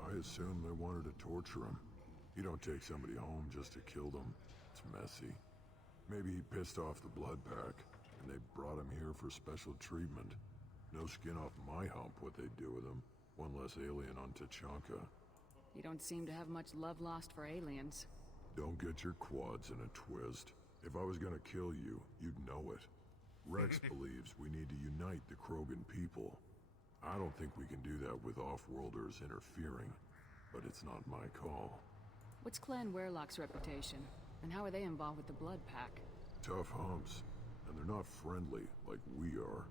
I assume they wanted to torture him. You don't take somebody home just to kill them. It's messy. Maybe he pissed off the Blood Pack, and they brought him here for special treatment. No skin off my hump what they do with him. One less alien on Tuchanka. You don't seem to have much love lost for aliens. Don't get your quads in a twist. If I was gonna kill you, you'd know it. Rex believes we need to unite the Krogan people. I don't think we can do that with off-worlders interfering, but it's not my call. What's Clan Werelock's reputation? And how are they involved with the Blood Pack? Tough humps, and they're not friendly like we are.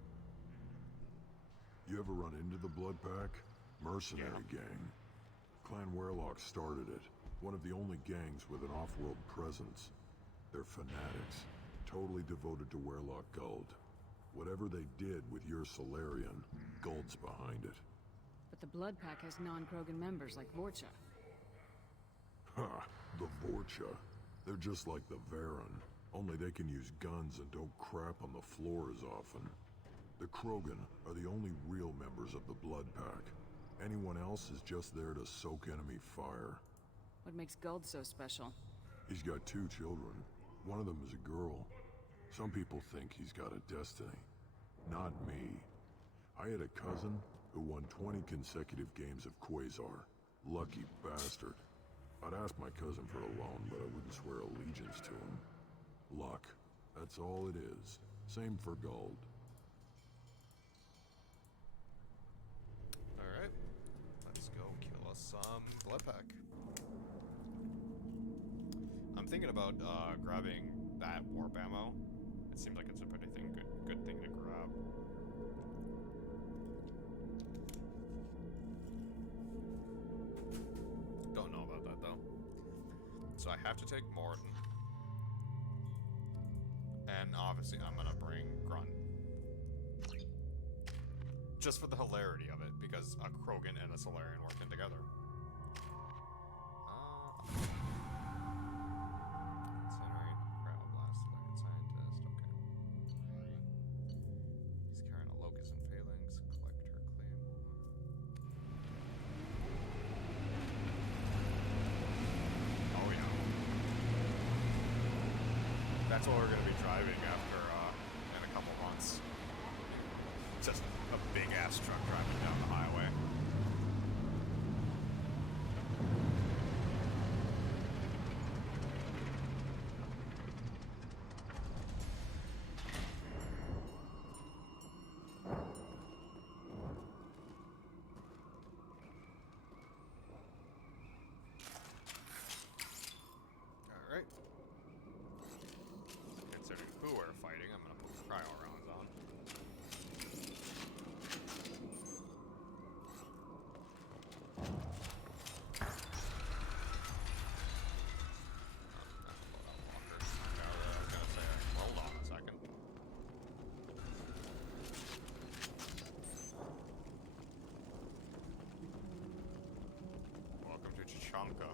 You ever run into the Blood Pack? Mercenary gang. Clan Werelock started it. One of the only gangs with an off-world presence. They're fanatics, totally devoted to Werelock Guld. Whatever they did with your Solarian, Guld's behind it. But the Blood Pack has non-Krogan members like Vorcha. Ha! The Vorcha. They're just like the Varen, only they can use guns and don't crap on the floor as often. The Krogan are the only real members of the Blood Pack. Anyone else is just there to soak enemy fire. What makes Guld so special? He's got 2 children. One of them is a girl. Some people think he's got a destiny. Not me. I had a cousin who won 20 consecutive games of Quasar. Lucky bastard. I'd ask my cousin for a loan, but I wouldn't swear allegiance to him. Luck. That's all it is. Same for Guld. Alright. Let's go kill us some Blood Pack. I'm thinking about grabbing that warp ammo. It seems like it's a pretty good thing to grab. Don't know about that though. So I have to take Mordin. And obviously I'm gonna bring Grunt. Just for the hilarity of it, because a Krogan and a Solarian working together. Incinerate, Cryoblast, Solarian Scientist, okay. He's carrying a Locust and Phalanx, collect her claymore. Oh yeah. That's what we're gonna be driving after, in a couple months. Just a big ass truck driving down the highway. Alright. Considering who we're fighting, I'm gonna put cryo rounds on. Hold on a second. Welcome to Tuchanka.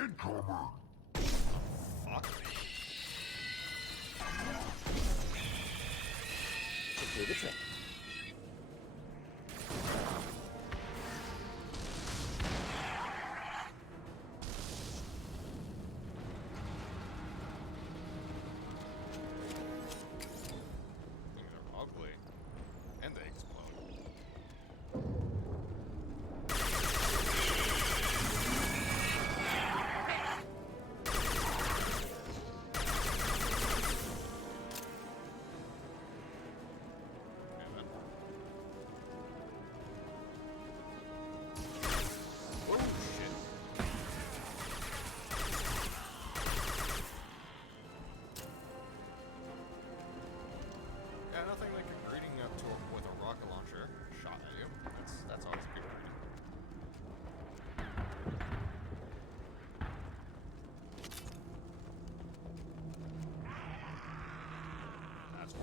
Incoming! Fuck. Complete the trip.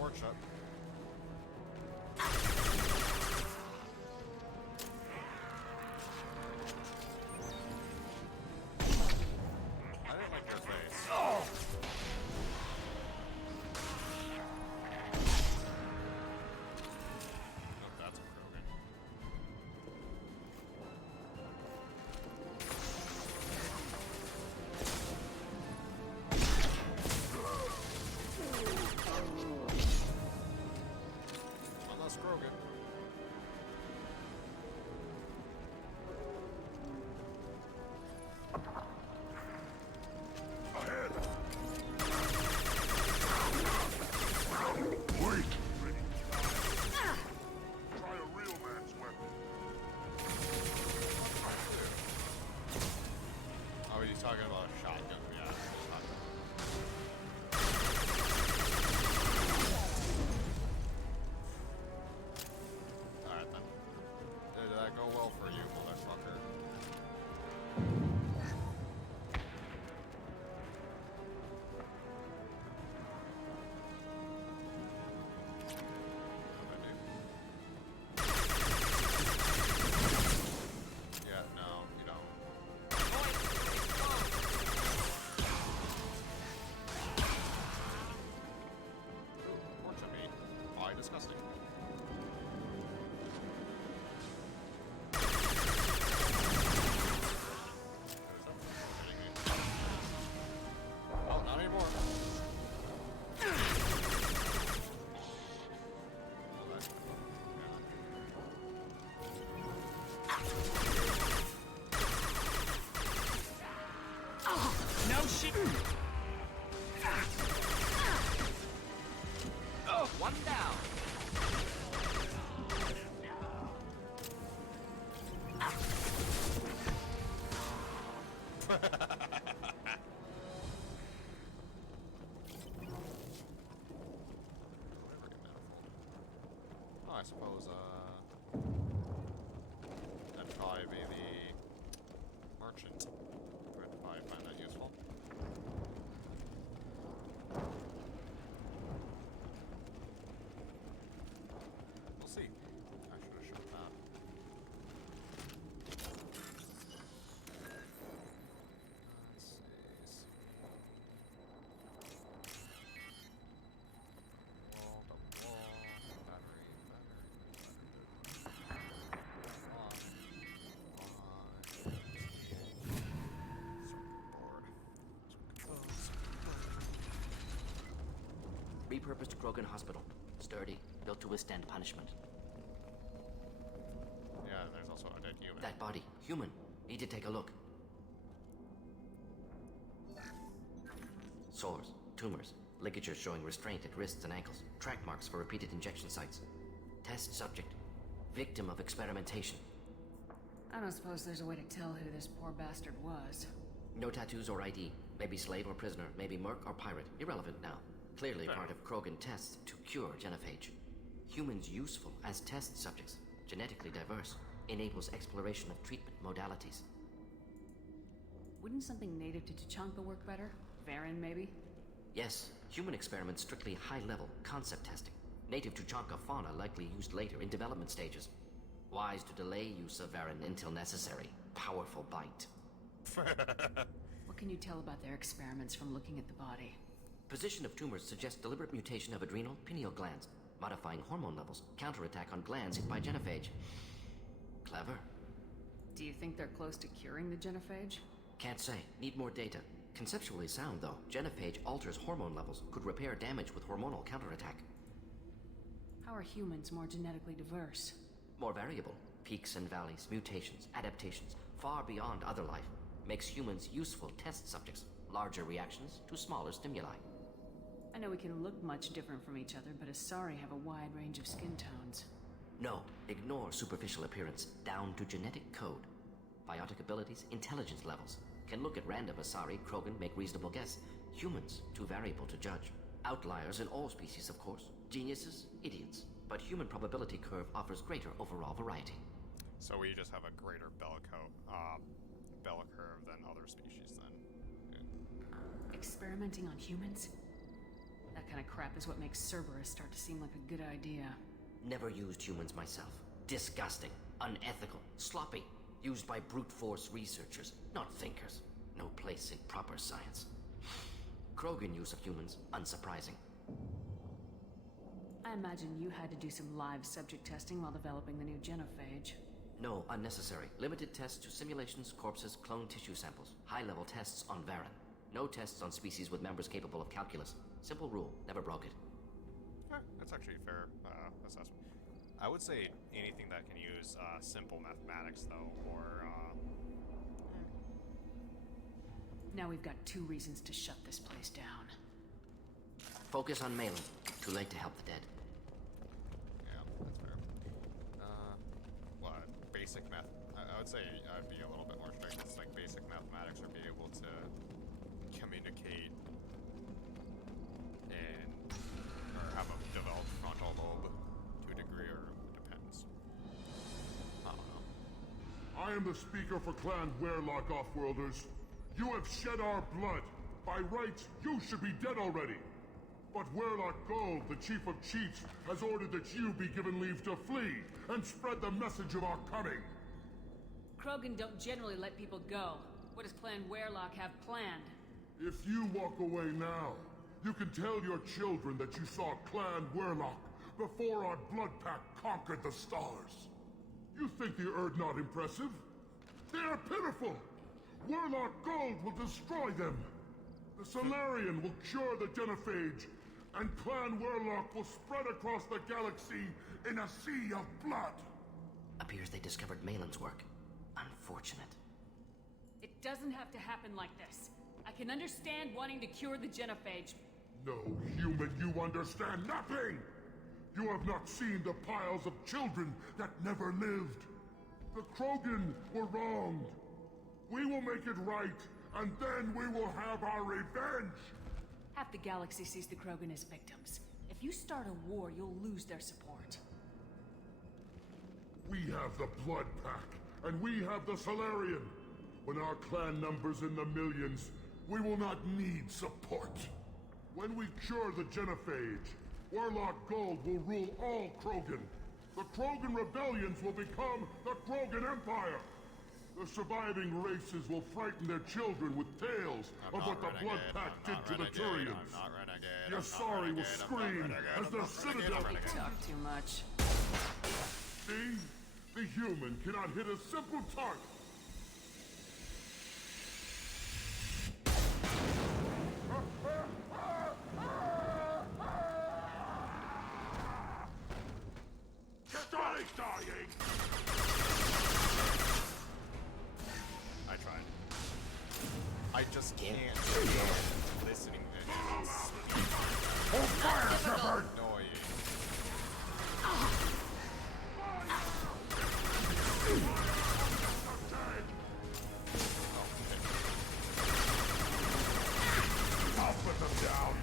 port shut. I didn't like your face. Oh! That's a Krogan. One less Krogan. Ahead! Wait! Try a real man's weapon. Oh, he's talking about a shotgun. Yeah, it's a shotgun. Alright then. Did that go well for you, motherfucker? Yeah, no, you don't. Porch of me. Why disgusting? Oh, not anymore. No shit. Oh, one down. Oh, I suppose, that'd probably be the merchant. I'd probably find that useful. We'll see. I should have shown that. Let's see. Wall, double wall, battery. Repurposed Krogan Hospital. Sturdy, built to withstand punishment. Yeah, there's also a dead human. That body, human. Need to take a look. Sores, tumors, ligatures showing restraint at wrists and ankles, track marks for repeated injection sites. Test subject, victim of experimentation. I don't suppose there's a way to tell who this poor bastard was. No tattoos or ID. Maybe slave or prisoner, maybe merc or pirate. Irrelevant now. Clearly part of Krogan tests to cure genophage. Humans useful as test subjects, genetically diverse, enables exploration of treatment modalities. Wouldn't something native to Tachanka work better? Varen, maybe? Yes, human experiments strictly high-level concept testing. Native Tuchanka fauna likely used later in development stages. Wise to delay use of Varen until necessary. Powerful bite. What can you tell about their experiments from looking at the body? Position of tumors suggests deliberate mutation of adrenal pineal glands, modifying hormone levels, counterattack on glands hit by genophage. Clever. Do you think they're close to curing the genophage? Can't say. Need more data. Conceptually sound, though. Genophage alters hormone levels, could repair damage with hormonal counterattack. How are humans more genetically diverse? More variable. Peaks and valleys, mutations, adaptations, far beyond other life. Makes humans useful test subjects. Larger reactions to smaller stimuli. I know we can look much different from each other, but Asari have a wide range of skin tones. No, ignore superficial appearance, down to genetic code. Biotic abilities, intelligence levels. Can look at random Asari, Krogan, make reasonable guess. Humans, too variable to judge. Outliers in all species, of course. Geniuses, idiots. But human probability curve offers greater overall variety. So we just have a greater bell curve than other species then. Experimenting on humans? That kind of crap is what makes Cerberus start to seem like a good idea. Never used humans myself. Disgusting, unethical, sloppy. Used by brute force researchers, not thinkers. No place in proper science. Krogan use of humans, unsurprising. I imagine you had to do some live subject testing while developing the new genophage. No, unnecessary. Limited tests to simulations, corpses, clone tissue samples. High-level tests on Varen. No tests on species with members capable of calculus. Simple rule, never broke it. That's actually a fair assessment. I would say anything that can use simple mathematics, though, or Now we've got 2 reasons to shut this place down. Focus on Malin. Too late to help the dead. yeah, that's fair. What basic math? I would say I'd be a little bit more strict. It's like basic mathematics, or be able to communicate and or have a developed frontal lobe to a degree, or it depends. I don't know. I am the speaker for Clan Werlock, Offworlders. You have shed our blood. By rights, you should be dead already. But Werlock Gold, the Chief of Chiefs, has ordered that you be given leave to flee and spread the message of our coming. Krogan don't generally let people go. What does Clan Werlock have planned? If you walk away now, you can tell your children that you saw Clan Werlock before our Blood Pack conquered the stars. You think the Erd not impressive? They are pitiful! Werlock Gold will destroy them! The Solarian will cure the Genophage, and Clan Werlock will spread across the galaxy in a sea of blood! Appears they discovered Malin's work. Unfortunate. It doesn't have to happen like this. I can understand wanting to cure the genophage. No, human, you understand nothing! You have not seen the piles of children that never lived. The Krogan were wronged. We will make it right, and then we will have our revenge! Half the galaxy sees the Krogan as victims. If you start a war, you'll lose their support. We have the Blood Pack, and we have the Solarian. When our clan numbers in the millions, we will not need support. When we cure the Genophage, Werlock Gold will rule all Krogan. The Krogan rebellions will become the Krogan Empire. The surviving races will frighten their children with tales of what the Blood Pack did to the Turians. I'm not renegade. Yasari will scream as the Citadel... Talk too much. See? The human cannot hit a simple target. Start dying! I tried. I just can't stand listening to him speak. Hold fire, Shepard! Annoying. I'll put them down.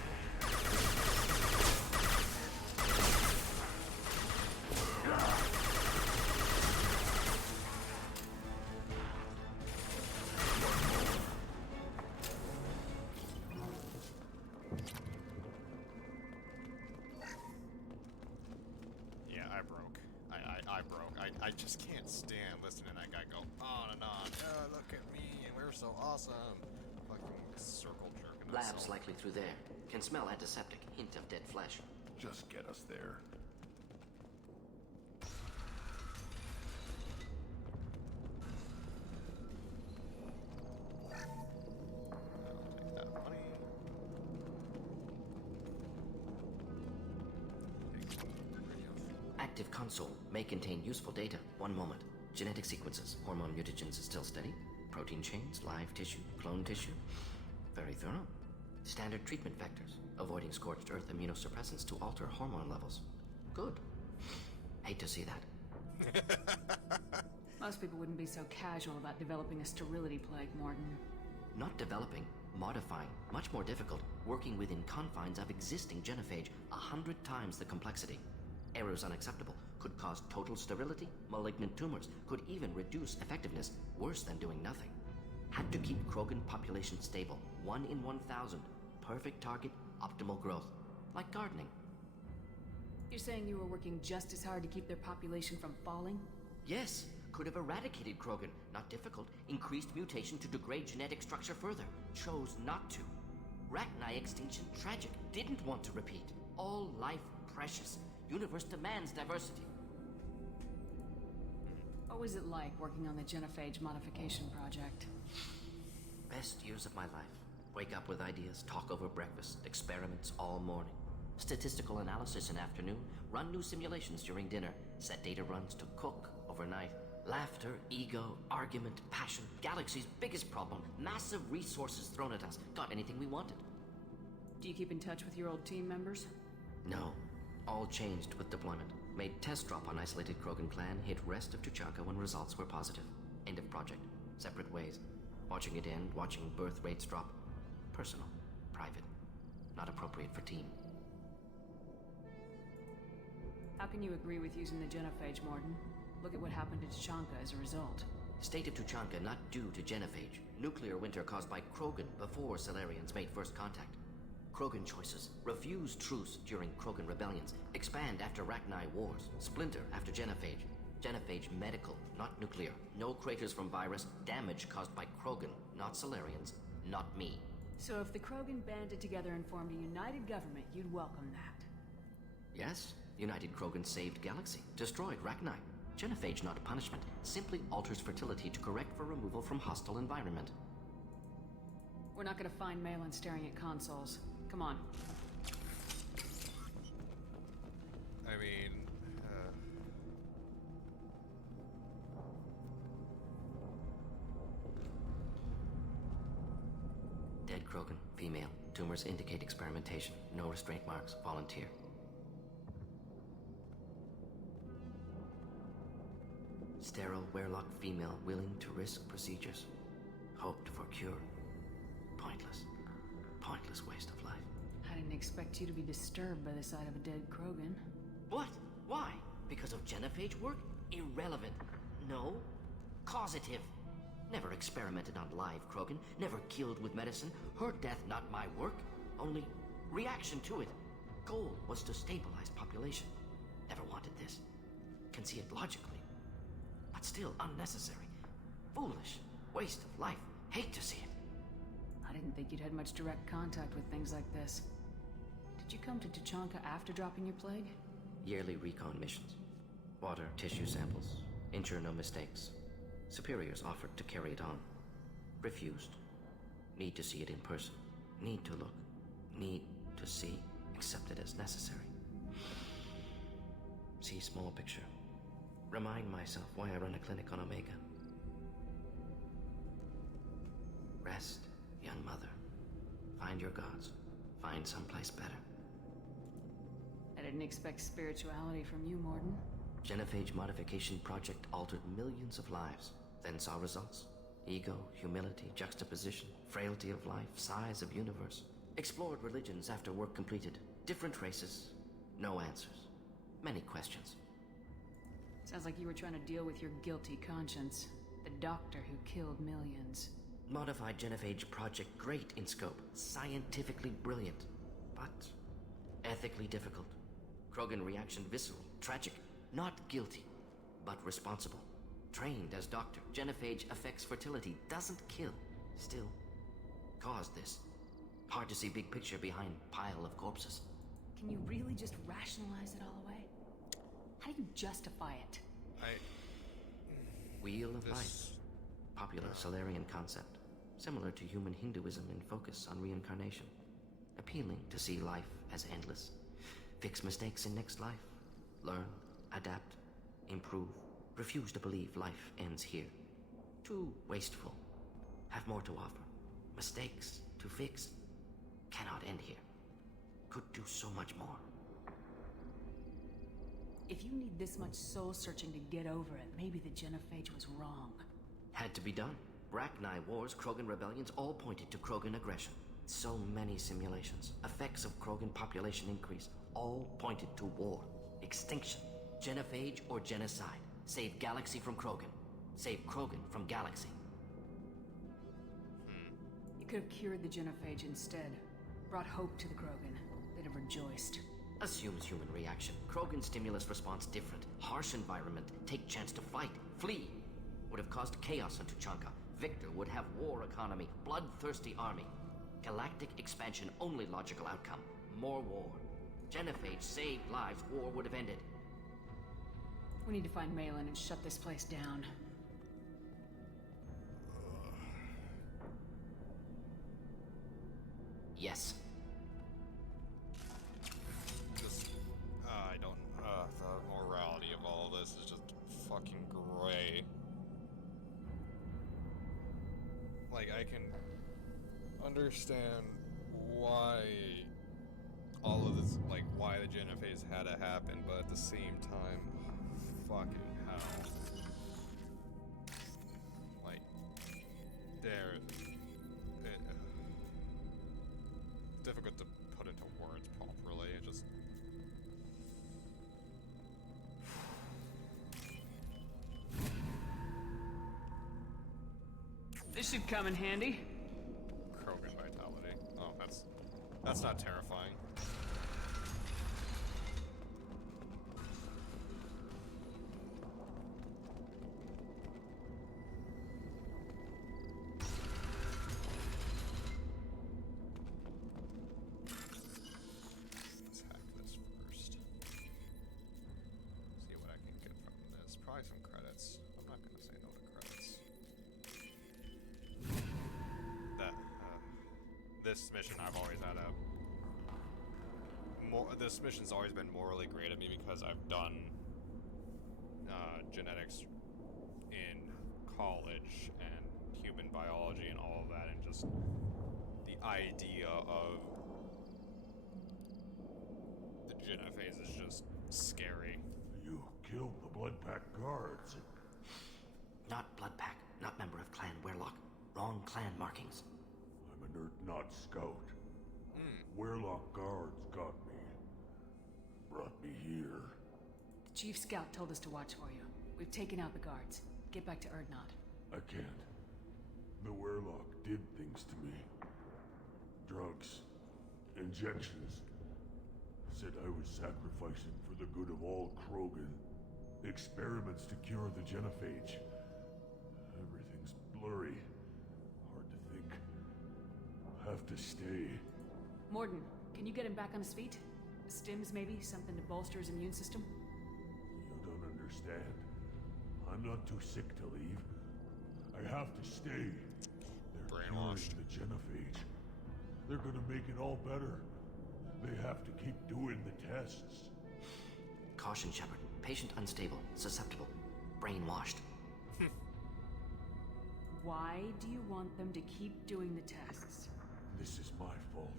Yeah, I broke. I broke. I just can't stand listening to that guy go on and on. Oh, look at me, we're so awesome. Fucking circle jerking. Labs likely through there. Can smell antiseptic, hint of dead flesh. Just get us there. Take that money. Active console may contain useful data. One moment. Genetic sequences. Hormone mutagens is still steady. Protein chains, live tissue, clone tissue. Very thorough. Standard treatment vectors. Avoiding scorched earth immunosuppressants to alter hormone levels. Good. Hate to see that. Most people wouldn't be so casual about developing a sterility plague, Morton. Not developing, modifying, much more difficult, working within confines of existing genophage, 100 times the complexity. Errors unacceptable, could cause total sterility, malignant tumors, could even reduce effectiveness, worse than doing nothing. Had to keep Krogan population stable, 1 in 1,000, perfect target, optimal growth. like gardening. You're saying you were working just as hard to keep their population from falling? Yes, could have eradicated Krogan. Not difficult. Increased mutation to degrade genetic structure further. Chose not to. Rachni extinction tragic. Didn't want to repeat. All life precious. Universe demands diversity. What was it like working on the genophage modification project? Best years of my life. Wake up with ideas, talk over breakfast, experiments all morning. Statistical analysis in afternoon, run new simulations during dinner, set data runs to cook overnight. Laughter, ego, argument, passion, Galaxy's biggest problem, massive resources thrown at us. Got anything we wanted. Do you keep in touch with your old team members? No. All changed with deployment. Made test drop on isolated Krogan clan, hit rest of Tuchanka when results were positive. End of project. Separate ways. Watching it end, watching birth rates drop. Personal. Private. Not appropriate for team. How can you agree with using the genophage, Mordin? Look at what happened to Tuchanka as a result. State of Tuchanka not due to genophage. Nuclear winter caused by Krogan before Salarians made first contact. Krogan choices. Refuse truce during Krogan rebellions. Expand after Rachni wars. Splinter after genophage. Genophage medical, not nuclear. No craters from virus. Damage caused by Krogan, not Salarians, not me. So if the Krogan banded together and formed a united government, you'd welcome that? Yes. United Krogan saved Galaxy. Destroyed Rachni. Genophage not punishment. Simply alters fertility to correct for removal from hostile environment. We're not gonna find Malin staring at consoles. Come on. I mean, Dead Krogan, female. Tumors indicate experimentation. No restraint marks. Volunteer. Sterile, werelock female, willing to risk procedures. Hoped for cure. Pointless. Pointless waste of life. I didn't expect you to be disturbed by the sight of a dead Krogan. What? Why? Because of genophage work? Irrelevant. No. Causative. Never experimented on live Krogan. Never killed with medicine. Her death not my work. Only reaction to it. Goal was to stabilize population. Never wanted this. Can see it logically. But still unnecessary. Foolish. Waste of life. Hate to see it. I didn't think you'd had much direct contact with things like this. Did you come to Tuchanka after dropping your plague? Yearly recon missions. Water, tissue samples. Ensure no mistakes. Superiors offered to carry it on. Refused. Need to see it in person. Need to look. Need to see. Accept it as necessary. See small picture. Remind myself why I run a clinic on Omega. Rest, young mother. Find your gods. Find someplace better. I didn't expect spirituality from you, Mordin. Genophage modification project altered millions of lives. Then saw results. Ego, humility, juxtaposition, frailty of life, size of universe. Explored religions after work completed. Different races. No answers. Many questions. Sounds like you were trying to deal with your guilty conscience. The doctor who killed millions. Modified genophage project great in scope. Scientifically brilliant. But ethically difficult. Krogan reaction visceral. Tragic. Not guilty. But responsible. Trained as doctor. Genophage affects fertility. Doesn't kill. Still. Caused this. Hard to see big picture behind pile of corpses. Can you really just rationalize it all away? How do you justify it? Wheel of Life. Popular Salarian concept. Similar to human Hinduism in focus on reincarnation. Appealing to see life as endless. Fix mistakes in next life. Learn, adapt, improve. Refuse to believe life ends here. Too wasteful. Have more to offer. Mistakes to fix. Cannot end here. Could do so much more. If you need this much soul searching to get over it, maybe the genophage was wrong. Had to be done. Rachni wars, Krogan rebellions, all pointed to Krogan aggression. So many simulations. Effects of Krogan population increase. All pointed to war. Extinction. Genophage or genocide. Save Galaxy from Krogan. Save Krogan from Galaxy. You could have cured the genophage instead. Brought hope to the Krogan. they'd have rejoiced. Assumes human reaction. Krogan stimulus response different. Harsh environment. Take chance to fight. Flee. Would have caused chaos on Tuchanka. Victor would have war economy. Bloodthirsty army. Galactic expansion only logical outcome. More war. Genophage saved lives. War would have ended. We need to find Malin and shut this place down. Yes. Just, I don't, the morality of all of this is just fucking gray. Like, I can understand why all of this, like, why the Genophage had to happen, but at the same time, fucking hell. Like, difficult to put into words properly. It just. This should come in handy. Krogan vitality. Oh, that's not terrifying. Let's hack this first. See what I can get from this. Probably some credits. I'm not gonna say no to credits. This mission I've always had this mission's always been morally great at me because I've done genetics in college and human biology and all of that, and just the idea of the Genophage is just scary. You killed the Blood Pack guards. Not Blood Pack, not member of Clan Werlock. Wrong clan markings. I'm an Urdnot scout. Werlock guards got me. Brought me here. The Chief Scout told us to watch for you. We've taken out the guards. Get back to Urdnot. I can't. The Werlock did things to me. Drugs. Injections. Said I was sacrificing for the good of all Krogan. Experiments to cure the Genophage. Everything's blurry. Hard to think. Have to stay. Morden, can you get him back on his feet? Stims, maybe? Something to bolster his immune system? You don't understand. I'm not too sick to leave. I have to stay. They're brainwashed. curing the Genophage. They're gonna make it all better. They have to keep doing the tests. Caution, Shepard. Patient unstable, susceptible, brainwashed. Why do you want them to keep doing the tests? This is my fault.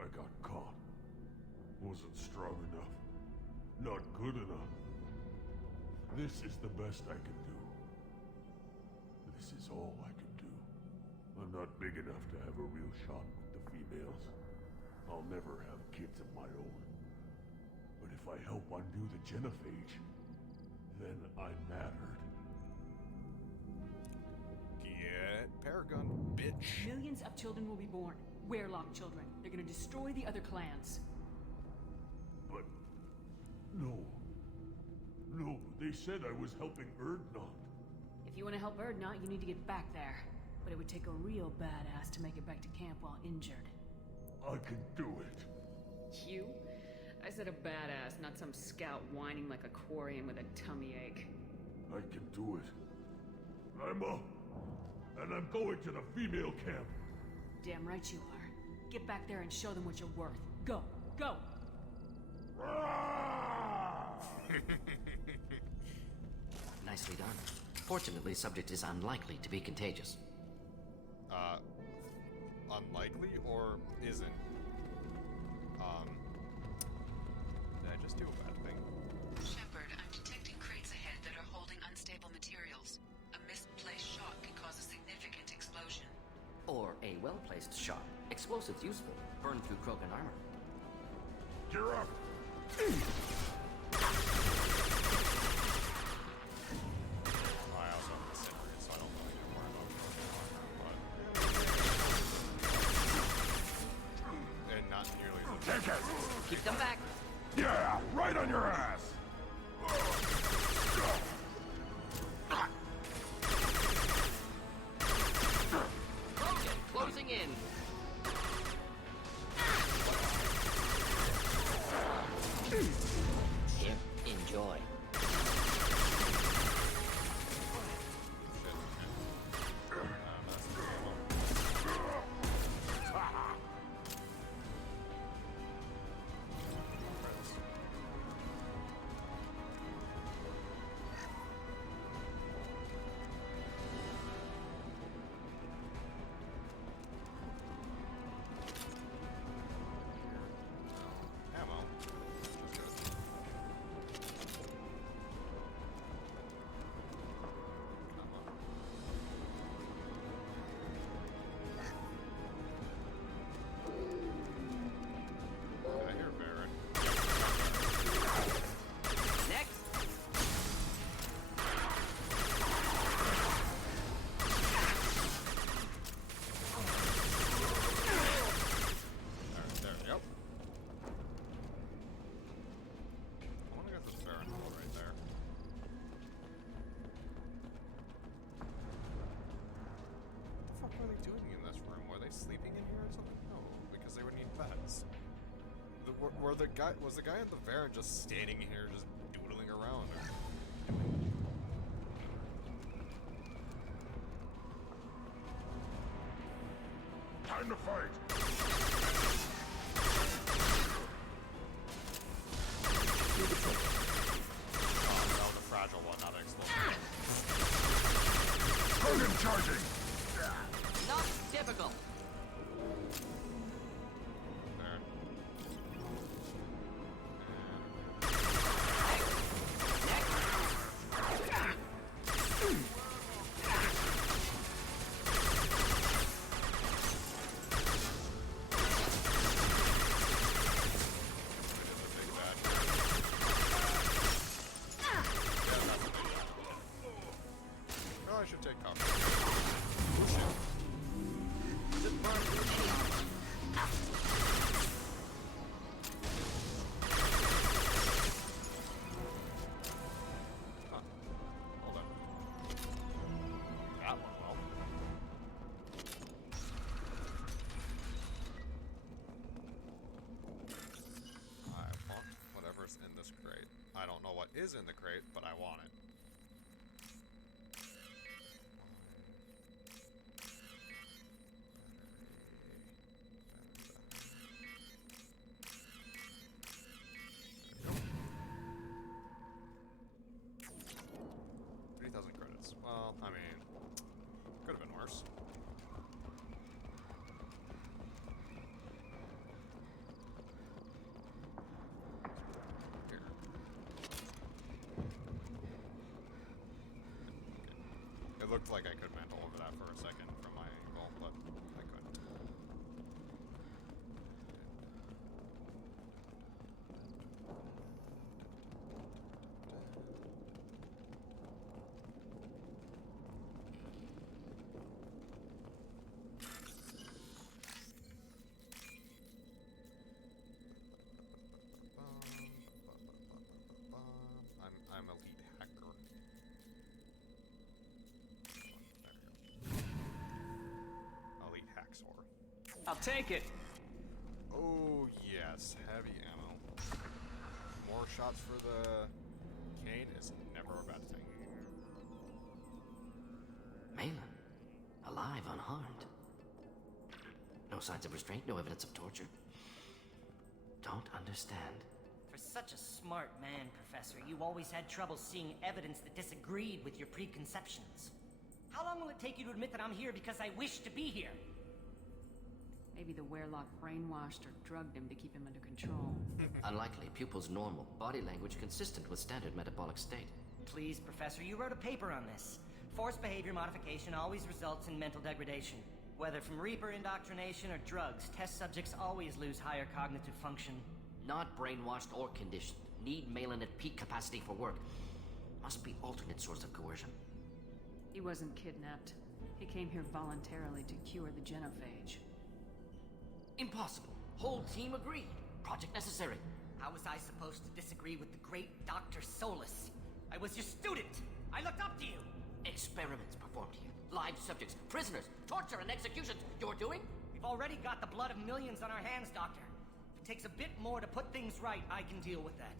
I got caught. Wasn't strong enough. Not good enough. This is the best I can do. This is all I can do. I'm not big enough to have a real shot with the females. I'll never have kids of my own. But if I help undo the Genophage, then I mattered. Get Paragon, bitch. Millions of children will be born. Werlock children. They're gonna destroy the other clans. But... no. No, they said I was helping Urdnot. If you want to help Urdnot, you need to get back there. But it would take a real badass to make it back to camp while injured. I can do it. You? I said a badass, not some scout whining like a quarian with a tummy ache. I can do it. I'm up. And I'm going to the female camp. Damn right you are. Get back there and show them what you're worth. Go! Go! Nicely done. Fortunately, subject is unlikely to be contagious. Unlikely or isn't? Did I just do a bad thing? Shepard, I'm detecting crates ahead that are holding unstable materials. A misplaced shot can cause a significant explosion. Or a well-placed shot. Explosives useful. Burn through Krogan armor. You're up! I also have a secret, so I don't really need to worry about but... And not nearly as Keep them back. Yeah, right on your ass! Logan, closing in. Here, enjoy. Ammo. I hear Barrett. Next. There, yep. I wanna get this Baron hole right there. What the fuck were they doing in this room? Were they sleeping in here or something? No, because they would need beds. Was the guy in the Baron just standing here, just doodling around? Time to fight! Oh, that was a fragile one, not an explosive. Krogan charging! Not typical. There. Well, I should take cover. Oh shit. Didn't burn any armor. Huh. Hold on. That went well. I want whatever's in this crate. I don't know what is in the crate, but I want it. There we go. 3,000 credits. Well, I mean, could have been worse. Here. It looked like I could mantle over that for a second from my angle, but I couldn't. I'm elite hacker. There we go. Elite hacksaw. I'll take it. Oh yes, heavy ammo. More shots for the cane is never a bad thing. Malin, alive, unharmed. No signs of restraint, no evidence of torture. Don't understand. For such a smart man, Professor, you always had trouble seeing evidence that disagreed with your preconceptions. How long will it take you to admit that I'm here because I wish to be here? Maybe the Werelock brainwashed or drugged him to keep him under control. Unlikely. Pupil's normal. Body language consistent with standard metabolic state. Please, Professor, you wrote a paper on this. Forced behavior modification always results in mental degradation. Whether from Reaper indoctrination or drugs, test subjects always lose higher cognitive function. Not brainwashed or conditioned. Need Malin at peak capacity for work. Must be alternate source of coercion. He wasn't kidnapped. He came here voluntarily to cure the genophage. Impossible. Whole team agreed. project necessary. How was I supposed to disagree with the great Dr. Solus? I was your student. I looked up to you. Experiments performed here. Live subjects, prisoners, torture and executions. You're doing? We've already got the blood of millions on our hands, Doctor. If it takes a bit more to put things right, I can deal with that.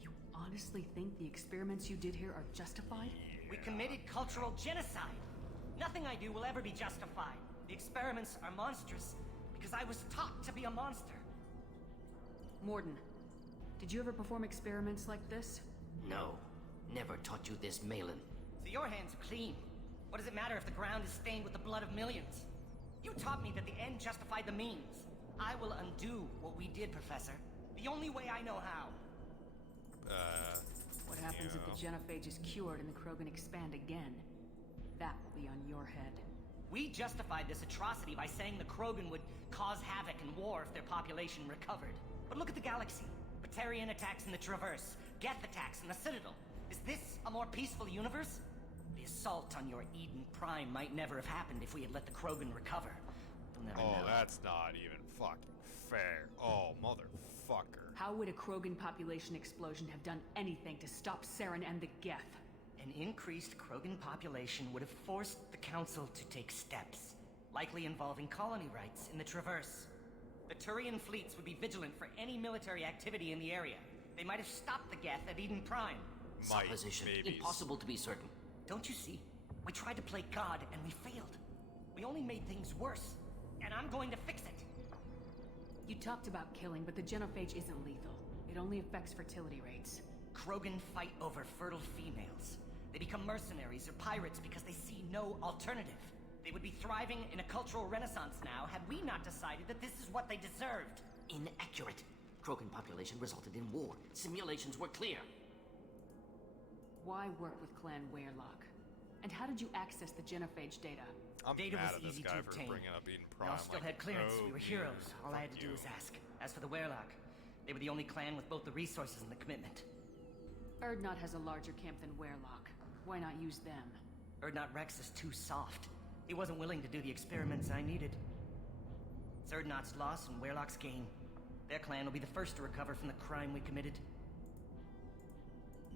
You honestly think the experiments you did here are justified? We committed cultural genocide. Nothing I do will ever be justified. The experiments are monstrous because I was taught to be a monster. Mordin, did you ever perform experiments like this? No. Never taught you this, Malin. So your hands are clean. What does it matter if the ground is stained with the blood of millions? You taught me that the end justified the means. I will undo what we did, Professor. The only way I know how. What happens if the genophage is cured and the Krogan expand again? That will be on your head. We justified this atrocity by saying the Krogan would cause havoc and war if their population recovered. But look at the galaxy. Batarian attacks in the Traverse, Geth attacks in the Citadel. Is this a more peaceful universe? The assault on your Eden Prime might never have happened if we had let the Krogan recover. You'll never know. That's not even fucking fair. Oh, motherfucker. How would a Krogan population explosion have done anything to stop Saren and the Geth? An increased Krogan population would have forced the Council to take steps, likely involving colony rights in the Traverse. The Turian fleets would be vigilant for any military activity in the area. They might have stopped the Geth at Eden Prime. Supposition. Impossible to be certain. Don't you see? We tried to play God and we failed. We only made things worse. And I'm going to fix it. You talked about killing, but the genophage isn't lethal. It only affects fertility rates. Krogan fight over fertile females. They become mercenaries or pirates because they see no alternative. They would be thriving in a cultural renaissance now had we not decided that this is what they deserved. Inaccurate. Krogan population resulted in war. Simulations were clear. Why work with Clan Weyrloc? And how did you access the genophage data? I'm Data mad was at this easy guy to for obtain. bringing up Eden We Prime. all still like, had clearance. oh, We were dear, heroes. All I had to do you. was ask. As for the Weyrloc, they were the only clan with both the resources and the commitment. Erdnot has a larger camp than Weyrloc. Why not use them? Erdnot Rex is too soft. He wasn't willing to do the experiments I needed. It's Erdnot's loss and Weyrloc's gain. Their clan will be the first to recover from the crime we committed.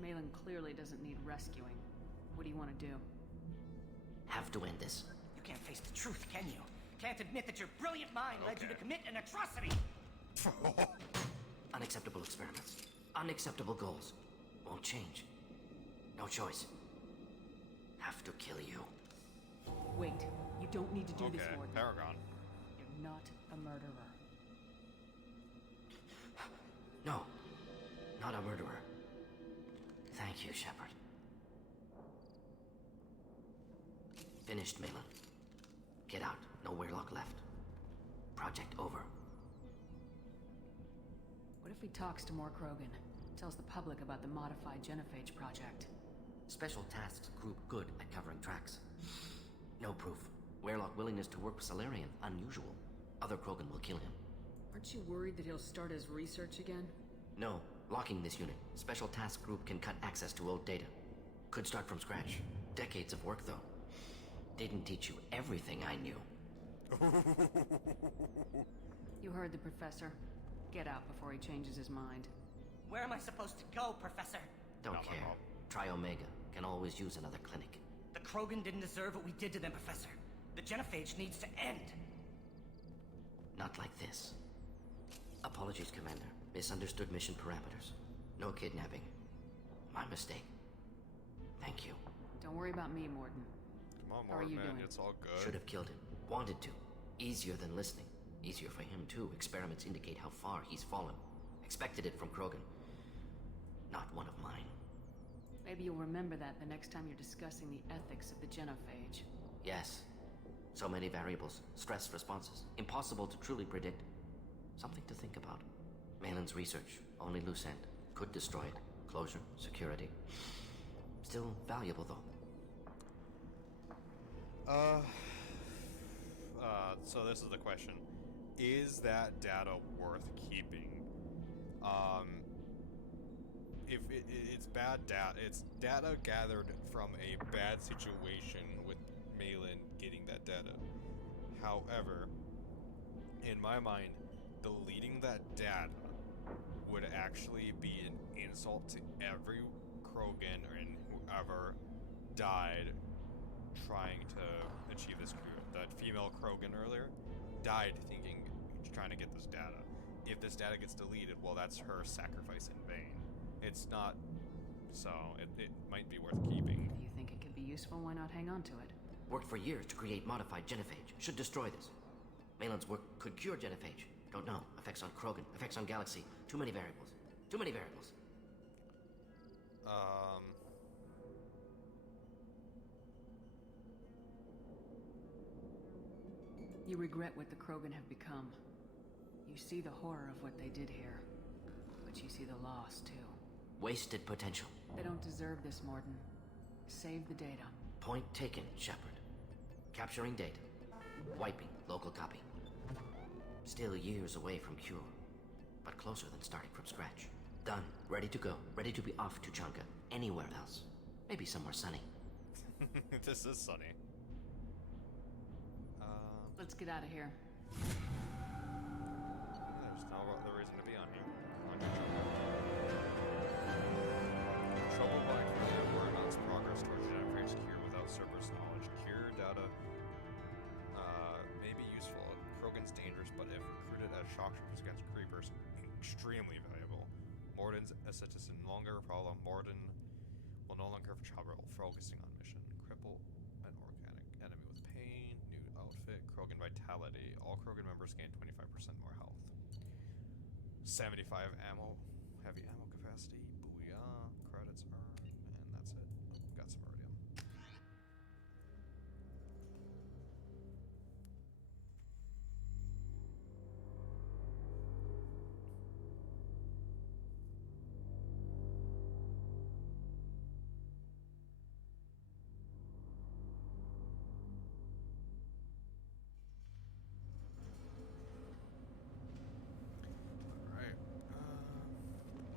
Malin clearly doesn't need rescuing. What do you want to do? Have to end this. You can't face the truth, can you? Can't admit that your brilliant mind led you to commit an atrocity! Unacceptable experiments. Unacceptable goals. Won't change. No choice. Have to kill you. Wait, you don't need to do this, Mordin. Paragon. You're not a murderer. No. Not a murderer. Thank you, Shepard. Finished, Malin. Get out. No Weyrloc left. Project over. What if he talks to more Krogan? Tells the public about the modified genophage project? Special tasks group good at covering tracks. No proof. Weyrloc willingness to work with Salarian. Unusual. Other Krogan will kill him. Aren't you worried that he'll start his research again? No. Locking this unit. Special task group can cut access to old data. Could start from scratch. Decades of work, though. Didn't teach you everything I knew. You heard the professor. Get out before he changes his mind. Where am I supposed to go, Professor? Don't care. Try Omega. Can always use another clinic. The Krogan didn't deserve what we did to them, Professor. The genophage needs to end. Not like this. Apologies, Commander. Misunderstood mission parameters. No kidnapping. My mistake. Thank you. Don't worry about me, Mordin. Come on, How are you man. doing? It's all good. Should have killed him. Wanted to. Easier than listening. Easier for him, too. Experiments indicate how far he's fallen. Expected it from Krogan. Not one of mine. Maybe you'll remember that the next time you're discussing the ethics of the genophage. Yes. So many variables. Stress responses. Impossible to truly predict. Something to think about. Malin's research. Only loose end. Could destroy it. Closure. Security. Still valuable, though. So this is the question. Is that data worth keeping? If it's bad data, it's data gathered from a bad situation with Malin getting that data. However, in my mind, deleting that data would actually be an insult to every Krogan and whoever died trying to achieve this cure. That female Krogan earlier died thinking, trying to get this data. If this data gets deleted, well, that's her sacrifice in vain. It's not, so it might be worth keeping. You think it could be useful? Why not hang on to it? Worked for years to create modified genophage. Should destroy this. Malin's work could cure genophage. Don't know. Effects on Krogan, effects on Galaxy. Too many variables. Too many variables. You regret what the Krogan have become. You see the horror of what they did here. But you see the loss, too. Wasted potential. They don't deserve this, Mordin. Save the data. Point taken, Shepard. Capturing data. Wiping local copy. Still years away from cure. But closer than starting from scratch. Done. Ready to go. Ready to be off to Changa. Anywhere else. Maybe somewhere sunny. This is sunny. Let's get out of here. There's no other reason to be on here. On your trouble by Warnock's progress towards genophage cure without Cerberus knowledge. Cure data may be useful. Krogan's dangerous, but if recruited as shock troopers against creepers, extremely valuable. Mordin's aesthetics no longer a problem. Mordin will no longer have trouble focusing on mission. Cripple an organic enemy with pain. New outfit. Krogan vitality. All Krogan members gain 25% more health. 75 ammo. Heavy ammo capacity. Booyah. Credits earned. And that's it. Oh, got some iridium.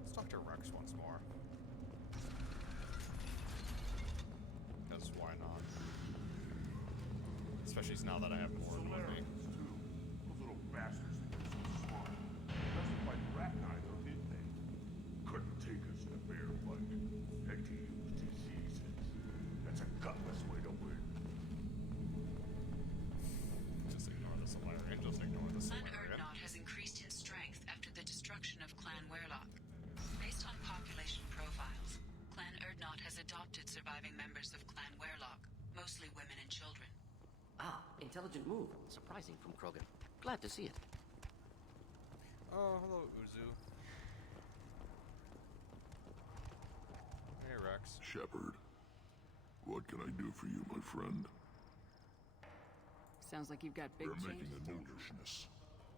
Let's talk to Rex once more. Because why not? Especially now that I have more with me. Those little bastards think they're so smart. Doesn't fight Rat either, did they? Couldn't take us in a fair fight. Heck, he used diseases. That's a gutless way to win. Just ignore the Solarian. Just ignore the Clan Solarian. Urdnot has increased in strength after the destruction of Clan Werlock. Based on population profiles, Clan Urdnot has adopted surviving members of Clan Werlock, mostly women and children. Ah, intelligent move. Surprising from Krogan. Glad to see it. Oh, hello, Uzu. Hey, Rex. Shepard, what can I do for you, my friend? Sounds like you've got big We're change. making a foolishness.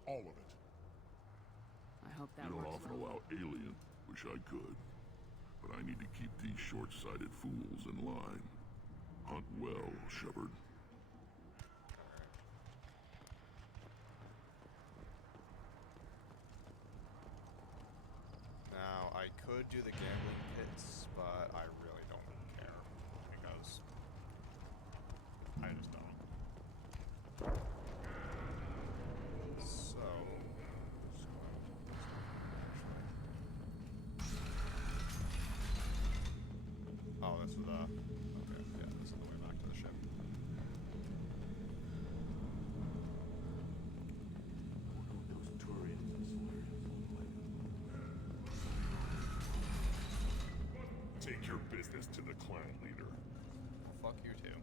All of it. I hope that You don't works often well. allow alien. Wish I could. But I need to keep these short-sighted fools in line. Hunt well, Shepard. Now, I could do the gambling pits, but I really don't care. Because I just don't. So, oh, this is the, okay, yeah, this is the way back to the ship. Those Turians and Solarians look like. Take your business to the clan leader. Well, fuck you too.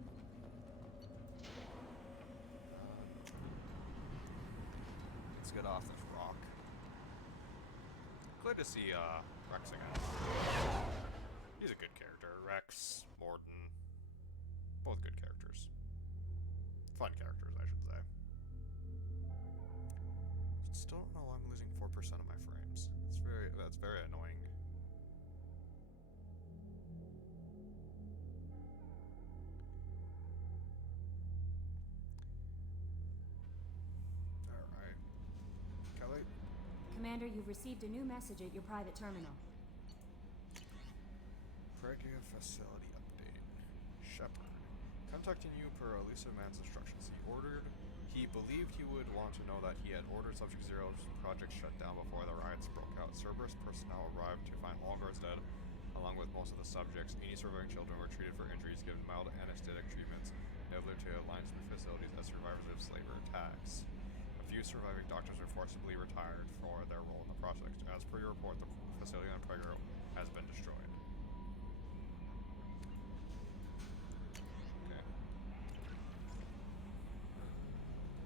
Let's get off this rock. Glad to see Rex again. He's a good character. Rex, Mordin, both good characters. Fun characters, I should say. Still don't know why I'm losing 4% of my frames. That's very annoying. Alright. Kelly? Commander, you've received a new message at your private terminal. Pragia facility update. Shepard. Contacting you per Elisa Man's instructions. He ordered He believed you would want to know that he had ordered Subject Zero's project shut down before the riots broke out. Cerberus personnel arrived to find all guards dead, along with most of the subjects. Any surviving children were treated for injuries, given mild anesthetic treatments, and lived to Alliance facilities as survivors of slaver attacks. A few surviving doctors were forcibly retired for their role in the project. As per your report, the facility on Prager has been destroyed. Okay.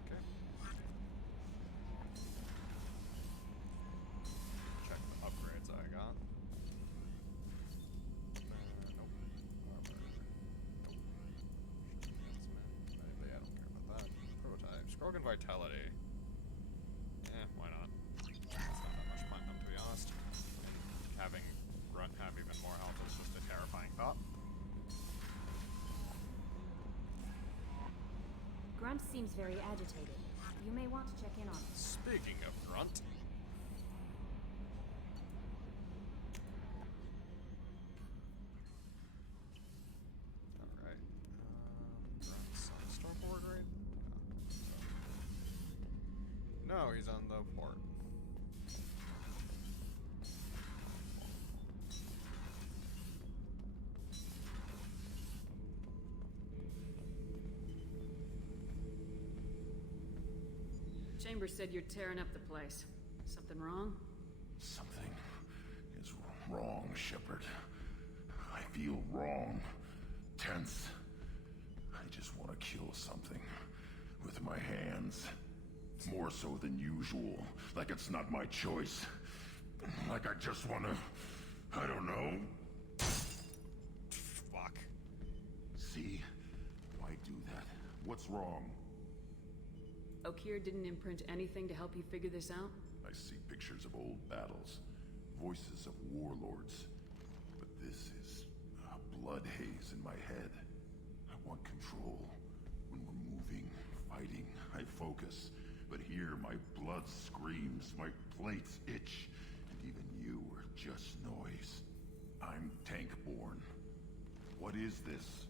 Okay. Check the upgrades I got. Nope. Armor. Nope. Enhancement. Yeah, I don't care about that. Prototypes. Krogan Vitality. Why not? It's not that much platinum, to be honest. Having Grunt have even more health is just a terrifying thought. Grunt seems very agitated. You may want to check in on him. Speaking of Grunt. Alright. Grunt's on the starboard, right? No, he's on the port. Chambers said you're tearing up the place. Something wrong? Something is wrong, Shepard. I feel wrong. Tense. I just want to kill something. With my hands. More so than usual. Like it's not my choice. Like I just want to... I don't know. Fuck. See? Why do that? What's wrong? Okeer didn't imprint anything to help you figure this out? I see pictures of old battles. Voices of warlords. But this is a blood haze in my head. I want control. When we're moving, fighting, I focus. But here, my blood screams, my plates itch, and even you are just noise. I'm tank-born. What is this?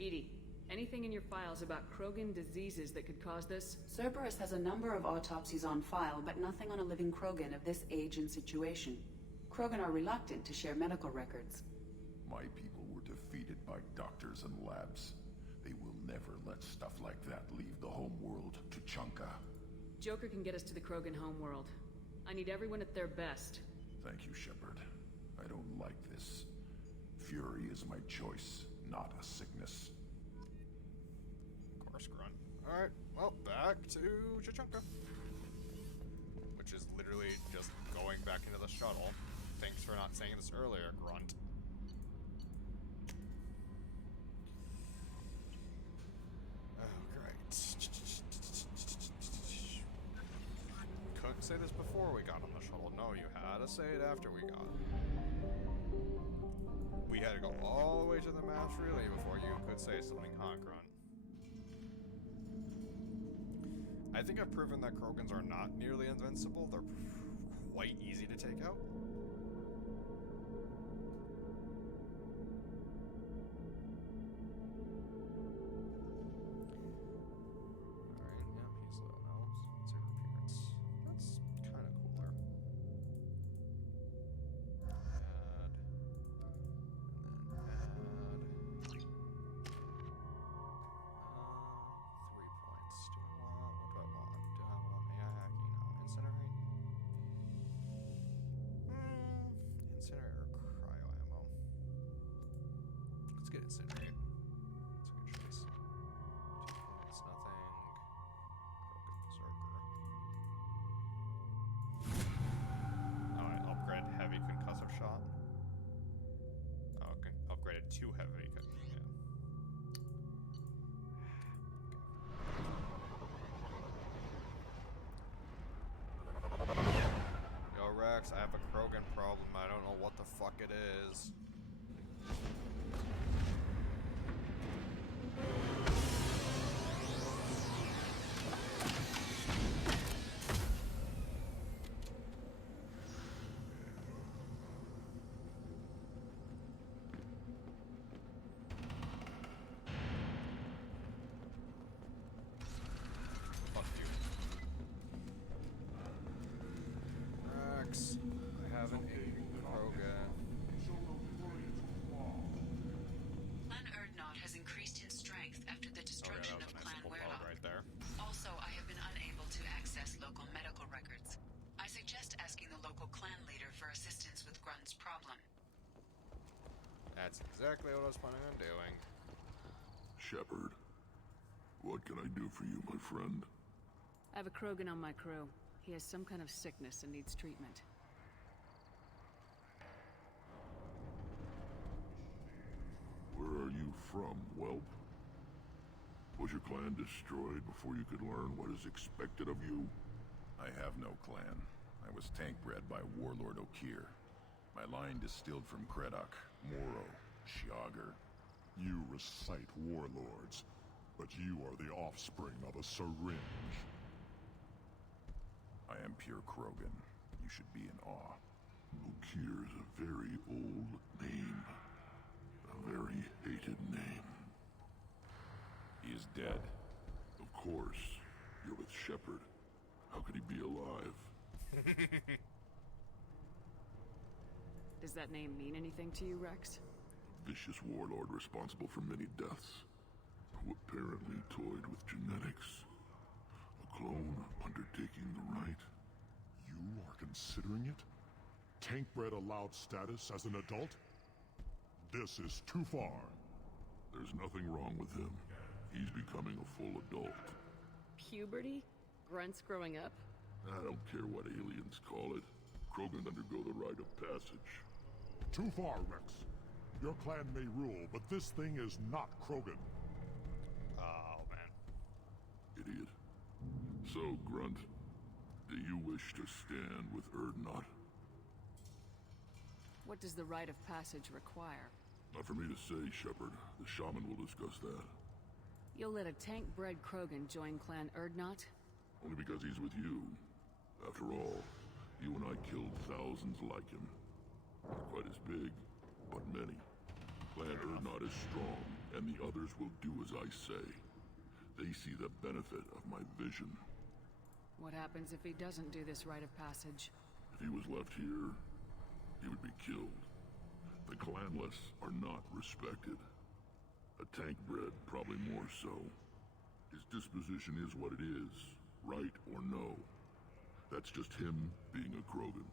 EDI, anything in your files about Krogan diseases that could cause this? Cerberus has a number of autopsies on file, but nothing on a living Krogan of this age and situation. Krogan are reluctant to share medical records. My people were defeated by doctors and labs. They will never let stuff like that leave the homeworld to Chunka. Joker can get us to the Krogan homeworld. I need everyone at their best. Thank you, Shepard. I don't like this. Fury is my choice, not a sickness. Of course, Grunt. Alright, well, back to Chachunka. Which is literally just going back into the shuttle. Thanks for not saying this earlier, Grunt. Couldn't say this before we got on the shuttle. No, you had to say it after we got. We had to go all the way to the mass relay before you could say something, huh, Grunt? I think I've proven that Krogans are not nearly invincible. They're quite easy to take out. Incinerate. That's a good choice. 2 points, nothing. Krogan Berserker. Oh, I upgraded heavy concussive shot. Oh, okay. Upgraded to heavy. Yeah. Yo, Rex, I have a Krogan problem. I don't know what the fuck it is. Rex. I have an Krogan. Clan Erdnot has increased in strength after the destruction of Clan Werlock. Right there. Also, I have been unable to access local medical records. I suggest asking the local clan leader for assistance with Grunt's problem. That's exactly what I was planning on doing. Shepard, what can I do for you, my friend? I have a Krogan on my crew. He has some kind of sickness and needs treatment. Where are you from, whelp? Was your clan destroyed before you could learn what is expected of you? I have no clan. I was tank bred by Warlord Okeer. My line distilled from Kredok, Moro, Shiagar. You recite warlords, but you are the offspring of a syringe. I am pure Krogan. You should be in awe. Okeer is a very old name. A very hated name. He is dead. Of course. You're with Shepard. How could he be alive? Does that name mean anything to you, Rex? A vicious warlord responsible for many deaths, who apparently toyed with genetics. A clone undertaking the rite. You are considering it? Tank-bred allowed status as an adult? This is too far. There's nothing wrong with him. He's becoming a full adult. Puberty? Grunts growing up? I don't care what aliens call it. Krogan undergo the rite of passage. Too far, Rex. Your clan may rule, but this thing is not Krogan. Oh, man. Idiot. So, Grunt, do you wish to stand with Erdnot? What does the rite of passage require? Not for me to say, Shepard. The shaman will discuss that. You'll let a tank-bred Krogan join Clan Erdnot? Only because he's with you. After all, you and I killed thousands like him. Not quite as big, but many. Clan Erdnot is strong, and the others will do as I say. They see the benefit of my vision. What happens if he doesn't do this rite of passage? If he was left here, he would be killed. The clanless are not respected. A tank-bred, probably more so. His disposition is what it is, right or no. That's just him being a Krogan.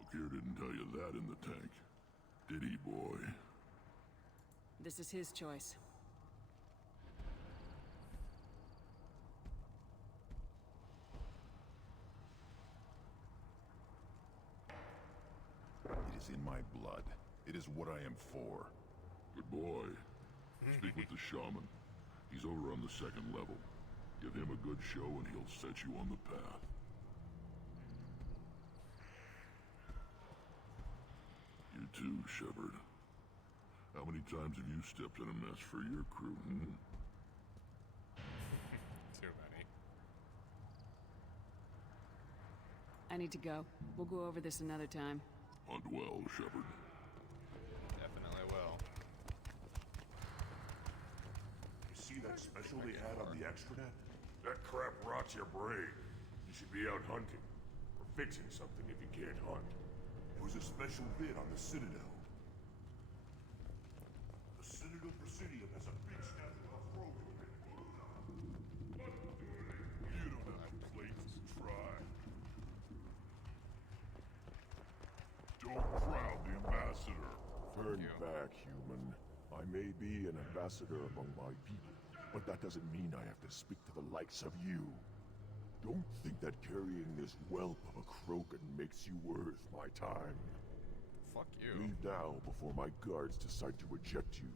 Okeer didn't tell you that in the tank. Did he, boy? This is his choice. It is in my blood. It is what I am for. Good boy. Speak with the shaman. He's over on the second level. Give him a good show and he'll set you on the path. You too, Shepard. How many times have you stepped in a mess for your crew, hmm? Too many. I need to go. We'll go over this another time. Hunt well, Shepard. Definitely will. You see that special they had on the extranet? That crap rots your brain. You should be out hunting. Or fixing something if you can't hunt. It was a special bid on the Citadel. The Citadel Presidium has a big statue of Krogan. You don't have plates to try. Don't crowd the ambassador. Turn back, human. I may be an ambassador among my people, but that doesn't mean I have to speak to the likes of you. Don't think that carrying this whelp of a Krogan makes you worth my time. Fuck you. Leave now before my guards decide to eject you.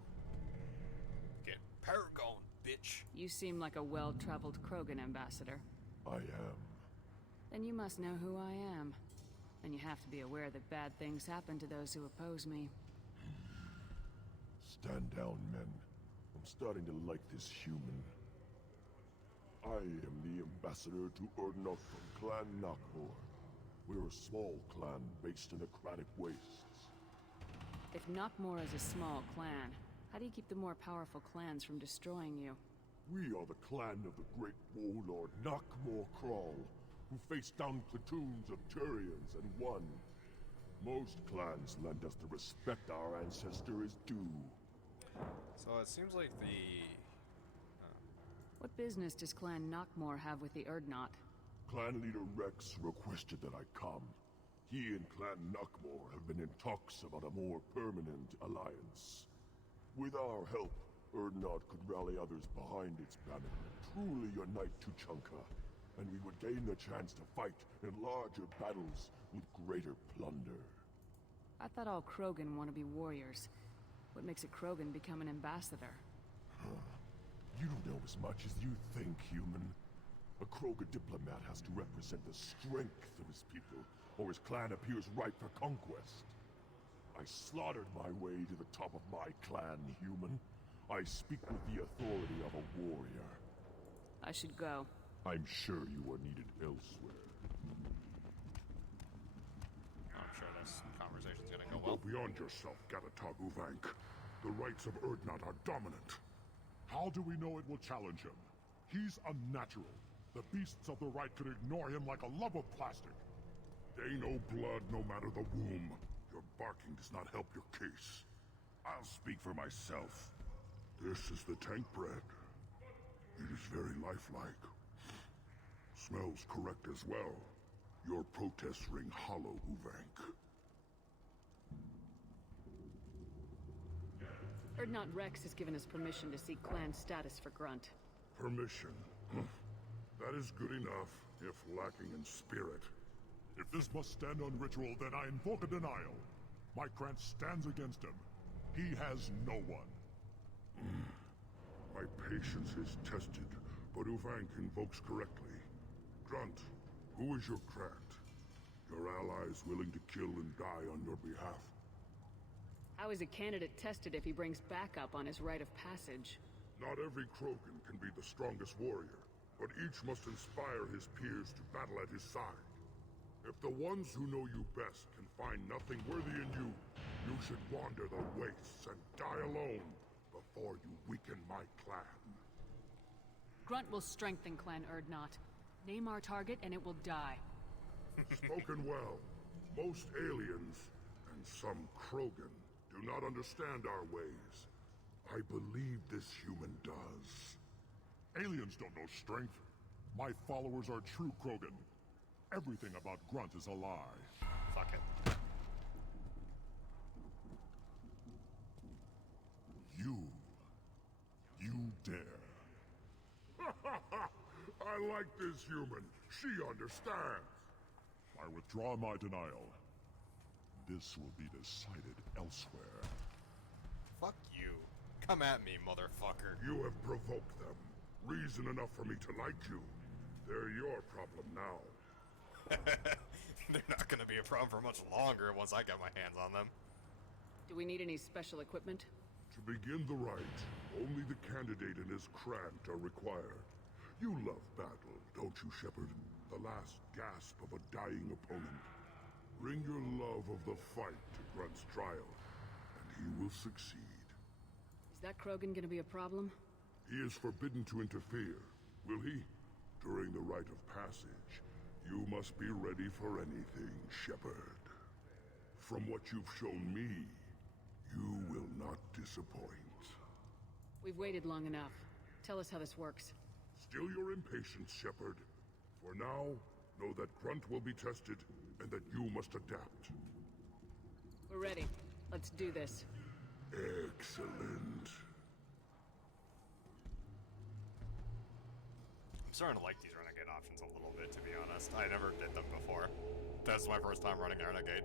Get Paragon, bitch. You seem like a well-traveled Krogan ambassador. I am. Then you must know who I am. And you have to be aware that bad things happen to those who oppose me. Stand down, men. I'm starting to like this human. I am the ambassador to Erdnot from Clan Nakmor. We're a small clan based in aquatic wastes. If Nakmor is a small clan, how do you keep the more powerful clans from destroying you? We are the clan of the great warlord Nakmor Krawl. who faced down platoons of Turians and won. Most clans lend us the respect our ancestor is due. So it seems like the... What business does Clan Knockmore have with the Urdnot? Clan leader Rex requested that I come. He and Clan Knockmore have been in talks about a more permanent alliance. With our help, Urdnot could rally others behind its banner and truly unite Tuchanka, and we would gain the chance to fight in larger battles with greater plunder. I thought all Krogan want to be warriors. What makes a Krogan become an ambassador? You don't know as much as you think, human. A Krogan diplomat has to represent the strength of his people, or his clan appears ripe for conquest. I slaughtered my way to the top of my clan, human. I speak with the authority of a warrior. I should go. I'm sure you are needed elsewhere. I'm sure this conversation's gonna go Go well. beyond yourself, Gatatog Uvank. The rights of Urdnot are dominant. How do we know it will challenge him? He's unnatural. The beasts of the right could ignore him like a lump of plastic. They know blood no matter the womb. Your barking does not help your case. I'll speak for myself. This is the tank bread. It is very lifelike. Smells correct as well. Your protests ring hollow, Uvank. Urdnot Rex has given us permission to seek clan status for Grunt. Permission. That is good enough, if lacking in spirit. If this must stand on ritual, then I invoke a denial. My Krant stands against him. He has no one. My patience is tested, but Uvank invokes correctly. Grunt, who is your Krant? Your allies willing to kill and die on your behalf? How is a candidate tested if he brings backup on his rite of passage? Not every Krogan can be the strongest warrior, but each must inspire his peers to battle at his side. If the ones who know you best can find nothing worthy in you, you should wander the wastes and die alone before you weaken my clan. Grunt will strengthen Clan Urdnot. Name our target and it will die. Spoken well. Most aliens, and some Krogan, do not understand our ways. I believe this human does. Aliens don't know strength. My followers are true Krogan. Everything about Grunt is a lie. Fuck it. You dare. I like this human. She understands. I withdraw my denial. This will be decided elsewhere. Fuck you. Come at me, motherfucker. You have provoked them. Reason enough for me to like you. They're your problem now. They're not gonna be a problem for much longer once I get my hands on them. Do we need any special equipment? To begin the rite, only the candidate and his Krant are required. You love battle, don't you, Shepard? The last gasp of a dying opponent. Bring your love of the fight to Grunt's trial, and he will succeed. Is that Krogan gonna be a problem? He is forbidden to interfere, will he? During the rite of passage, you must be ready for anything, Shepard. From what you've shown me, you will not disappoint. We've waited long enough. Tell us how this works. Still your impatience, Shepard. For now, know that Grunt will be tested, and that you must adapt. We're ready. Let's do this. Excellent. I'm starting to like these Renegade options a little bit, to be honest. I never did them before. This is my first time running Renegade.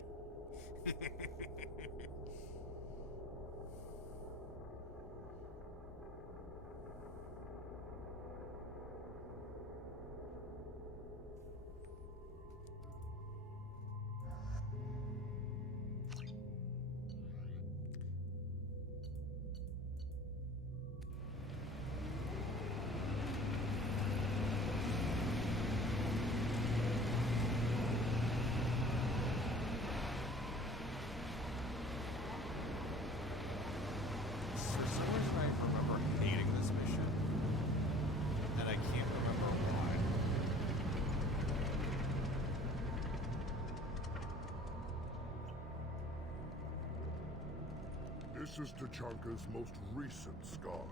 This is Tachanka's most recent scar.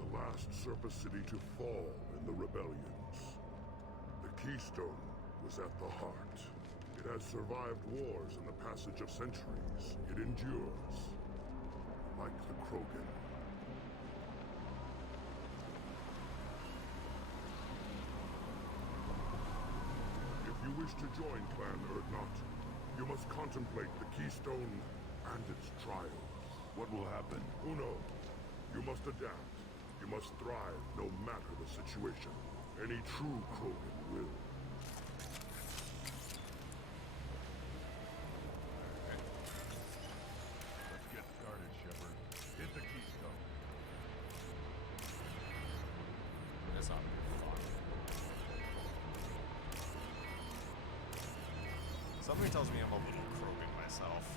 The last surface city to fall in the rebellions. The Keystone was at the heart. It has survived wars and the passage of centuries. It endures. Like the Krogan. If you wish to join Clan Urdnot, you must contemplate the Keystone and its trials. What will happen? Who knows? You must adapt. You must thrive no matter the situation. Any true Krogan will. Let's get started, Shepard. Hit the keystone. This ought to be fun. Somebody tells me I'm a little Krogan myself.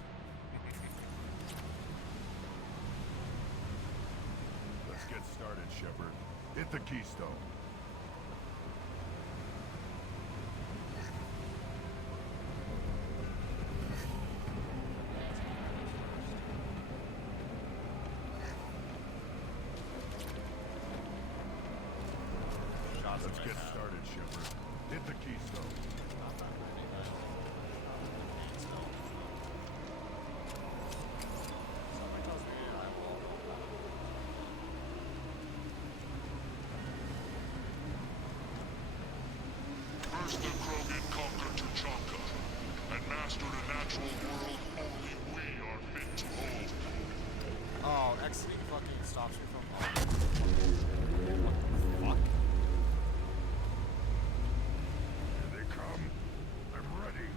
Let's get started, Shepard. Hit the keystone. Let's get started, Shepard. Hit the keystone. First, the Krogan conquered Tachanka and mastered a natural world only we are fit to hold. Oh, exiting fucking stops me from. Oh. What the fuck? Here they come. I'm ready.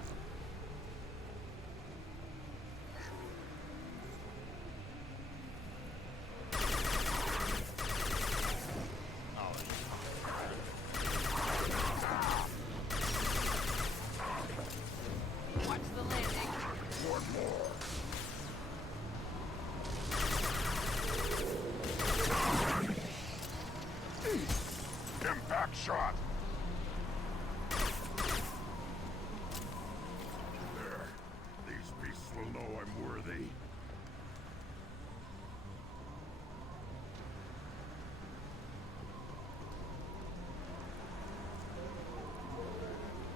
Watch the landing. One more. Impact shot. There. These beasts will know I'm worthy.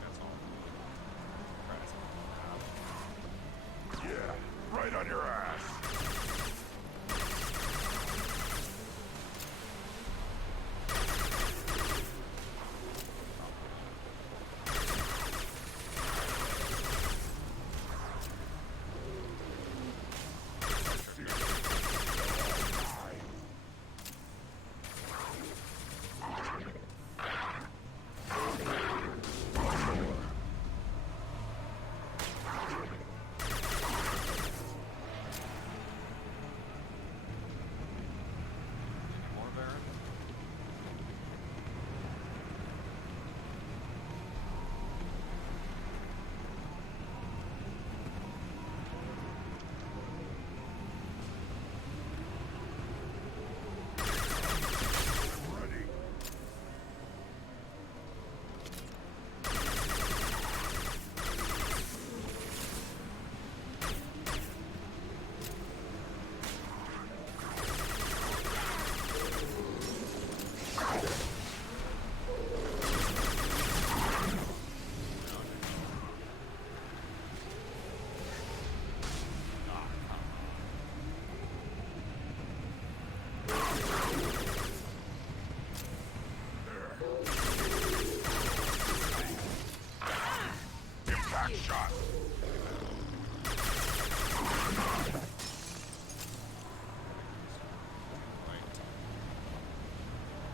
That's all. Right. Yeah, right on your ass. More Baron? I'm ready. Impact shot.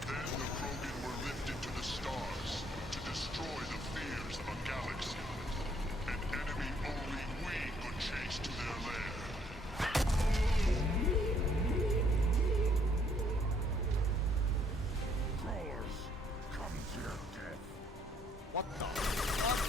Then the Krogan were lifted to the stars to destroy the fears of a galaxy. An enemy only we could chase to their lair. Crawlers, come to your death. What the fuck?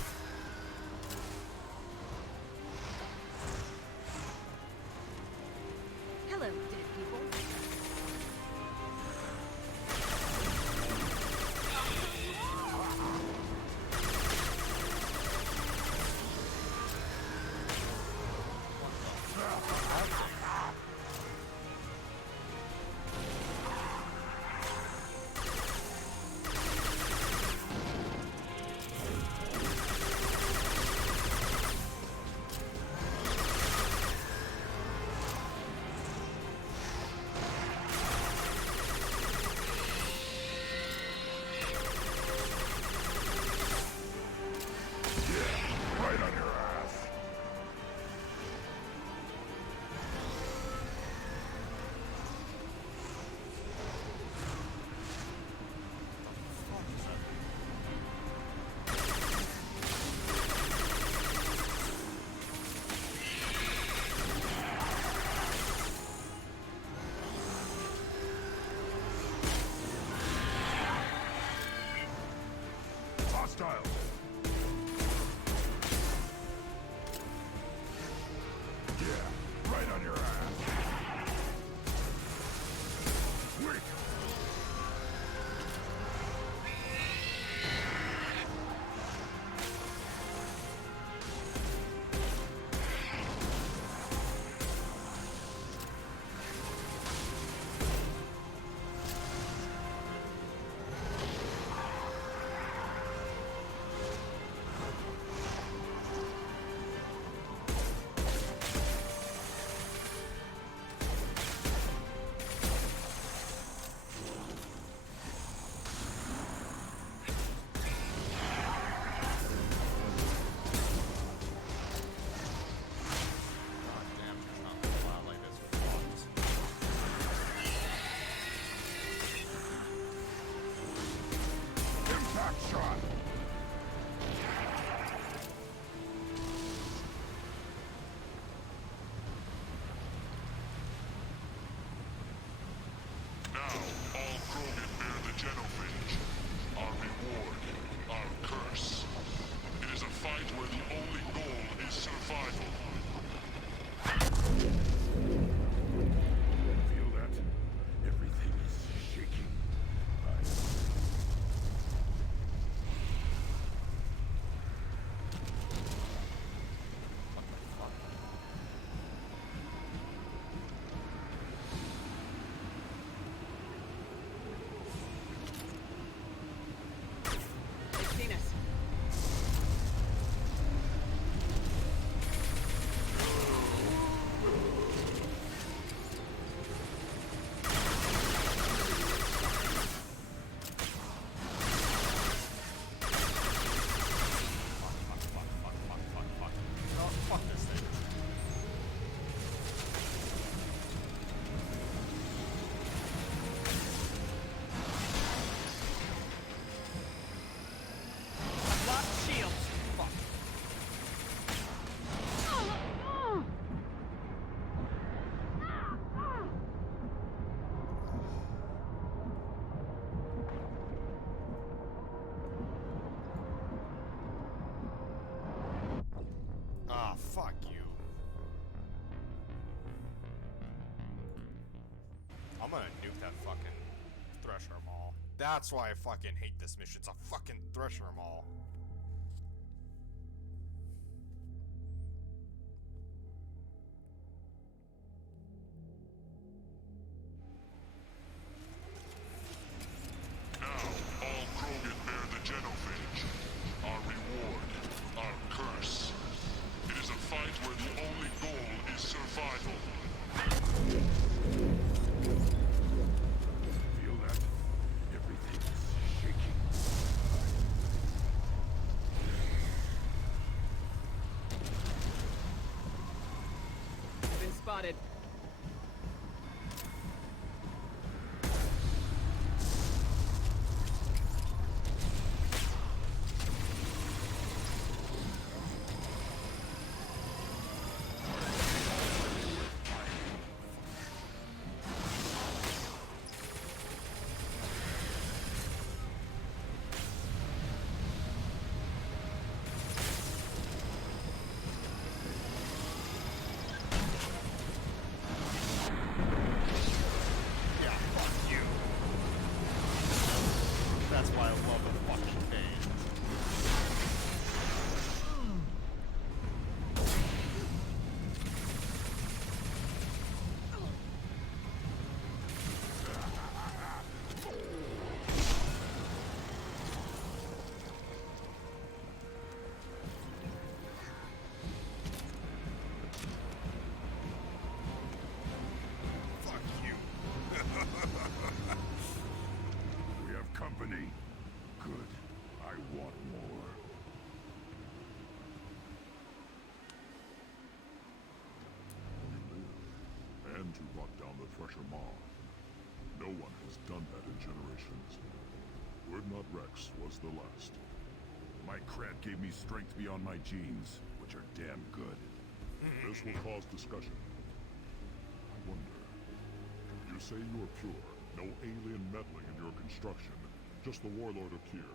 Hostiles! Yeah, right on your ass. Wait! Fuck you. I'm gonna nuke that fucking Thresher Mall. That's why I fucking hate this mission. It's a fucking Thresher Mall. Spotted. We have company. Good. I want more. And to lock down the Thresher Maw. No one has done that in generations. Wordnot Rex was the last. My crab gave me strength beyond my genes, which are damn good. This will cause discussion. I wonder. You say you are pure, no alien meddling in your construction, just the warlord of Tyr.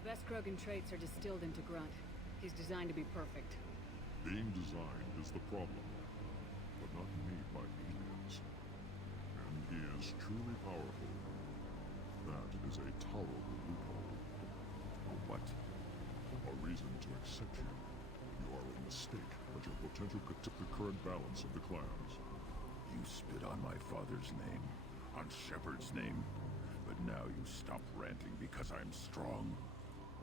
The best Krogan traits are distilled into Grunt. He's designed to be perfect. Being designed is the problem, but not made by aliens. And he is truly powerful. That is a tolerable loophole. What? A reason to accept you. You are a mistake, but your potential could tip the current balance of the clans. You spit on my father's name, on Shepard's name, but now you stop ranting because I'm strong.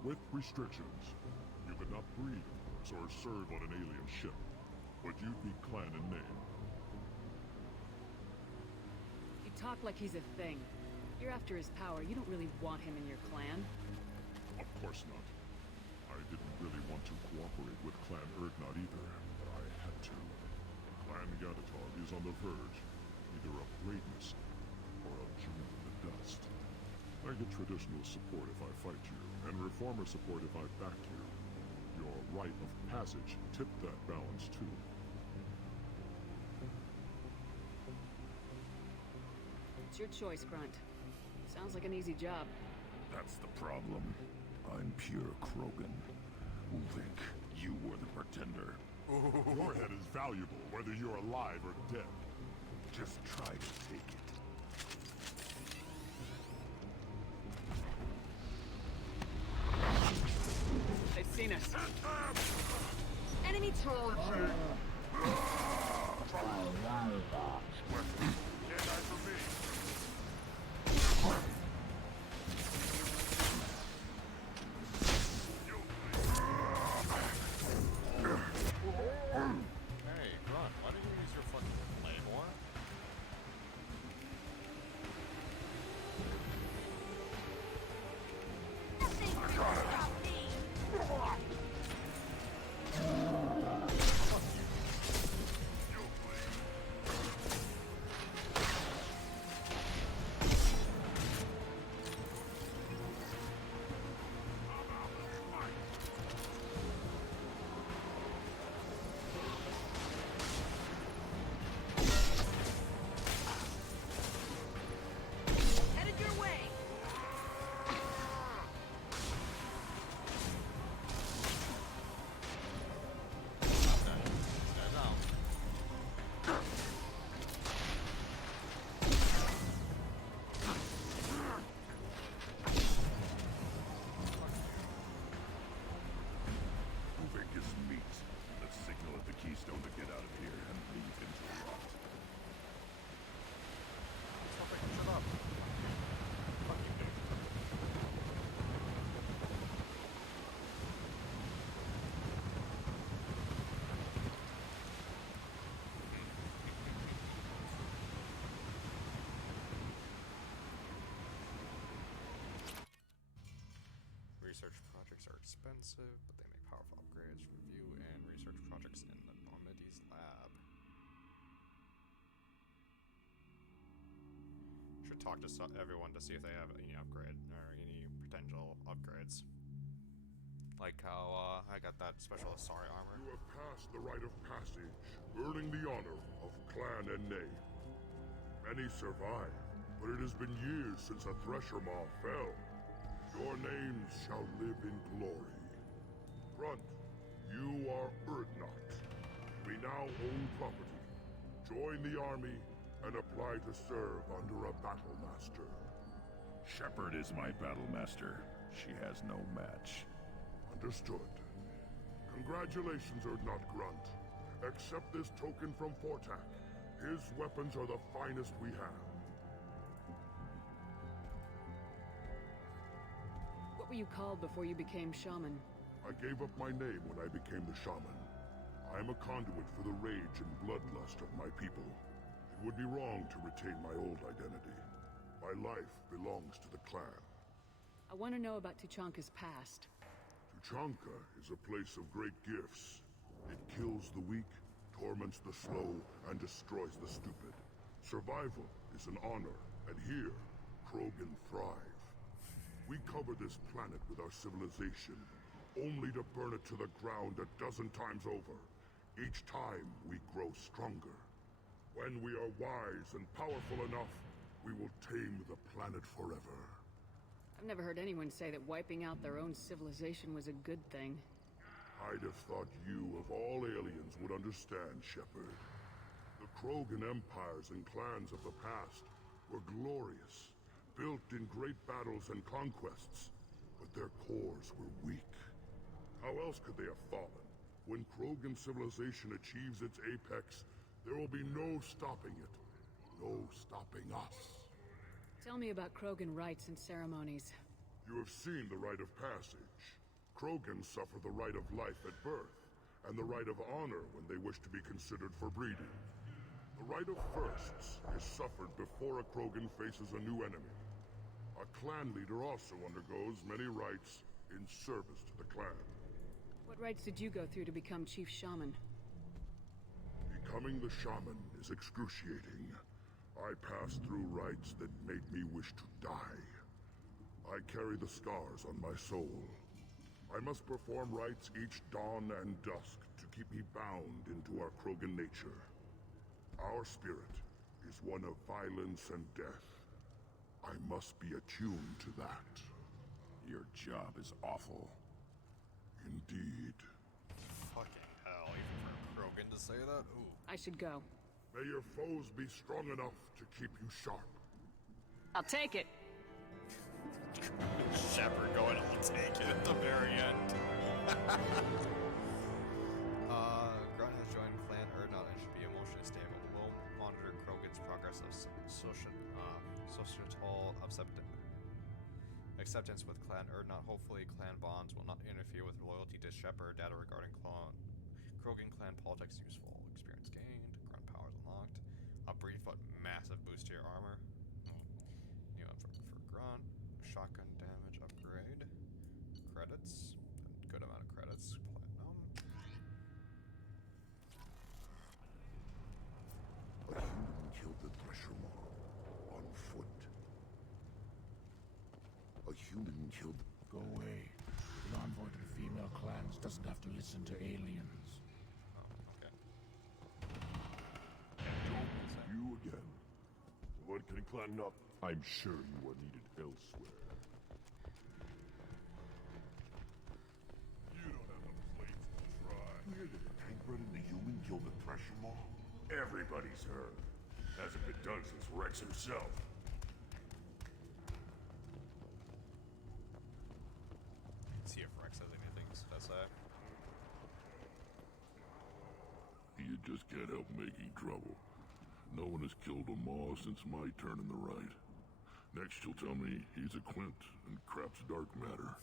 With restrictions. You could not breed, or serve on an alien ship, but you'd be clan in name. You talk like he's a thing. You're after his power. You don't really want him in your clan. Of course not. I didn't really want to cooperate with Clan Urdnot either, but I had to. Clan Gatatog is on the verge, either of greatness or of joining in the dust. I get traditional support if I fight you, and reformer support if I back you. Your rite of passage tipped that balance too. It's your choice, Grunt. Sounds like an easy job. That's the problem. I'm pure Krogan. Ulvik, you were the pretender. Your head is valuable, whether you're alive or dead. Just try to take it. They've seen us. Enemy troll. Hey, Grunt, why don't you use your fucking blade more? Headed your way. Stand down. Ulvik is meat. Let's signal at the Keystone to get out of here and leave him to rot. Stop it, shut up. Fuck you, dude. Research projects are expensive, but they make powerful upgrades. Review and research projects in the Normandy's lab. Should talk to everyone to see if they have any upgrade or any potential upgrades. Like how I got that special Asari armor. You have passed the rite of passage, earning the honor of Clan and name. Many survive, but it has been years since a Thresher Maw fell. Your names shall live in glory. Grunt, you are Urdnot. We now own property. Join the army and apply to serve under a battle master. Shepard is my battle master. She has no match. Understood. Congratulations, Urdnot Grunt. Accept this token from Fortak. His weapons are the finest we have. What were you called before you became shaman? I gave up my name when I became the shaman. I am a conduit for the rage and bloodlust of my people. It would be wrong to retain my old identity. My life belongs to the clan. I want to know about Tuchanka's past. Tuchanka is a place of great gifts. It kills the weak, torments the slow, and destroys the stupid. Survival is an honor, and here, Krogan thrive. We cover this planet with our civilization, only to burn it to the ground a dozen times over. Each time, we grow stronger. When we are wise and powerful enough, we will tame the planet forever. I've never heard anyone say that wiping out their own civilization was a good thing. I'd have thought you, of all aliens, would understand, Shepard. The Krogan empires and clans of the past were glorious, built in great battles and conquests, but their cores were weak. How else could they have fallen? When Krogan civilization achieves its apex, there will be no stopping it. No stopping us. Tell me about Krogan rites and ceremonies. You have seen the rite of passage. Krogan suffer the rite of life at birth, and the rite of honor when they wish to be considered for breeding. The rite of firsts is suffered before a Krogan faces a new enemy. A clan leader also undergoes many rites in service to the clan. What rites did you go through to become Chief Shaman? Becoming the shaman is excruciating. I passed through rites that made me wish to die. I carry the scars on my soul. I must perform rites each dawn and dusk to keep me bound into our Krogan nature. Our spirit is one of violence and death. I must be attuned to that. Your job is awful. Indeed. Fucking hell, even for a Krogan to say that? Ooh. I should go. May your foes be strong enough to keep you sharp. I'll take it. Shepard going, I'll take it at the very end. Grunt has joined Clan Urdnot and should be emotionally stable. We'll monitor Krogan's progress of societal acceptance with Clan Urdnot. Hopefully, clan bonds will not interfere with loyalty to Shepard. Data regarding Krogan clan politics useful. Experience gained. Grunt powers unlocked. A brief but massive boost to your armor. New for Grunt. Shotgun damage upgrade. Credits. Good amount of credits. Platinum. A human killed the Thresher Maw on foot. A human killed... Go away. The envoy to the female clans doesn't have to listen to aliens. Oh, okay. You again. What can clan up? I'm sure you are needed elsewhere. You don't have enough slates to try. Hear that the Tankred and the human killed the Thresher Maw? Everybody's heard. Hasn't been done since Rex himself. See if Rex has anything to say. You just can't help making trouble. No one has killed a Maw since my turn in the right. Next you'll tell me he's a Quint and crap's dark matter.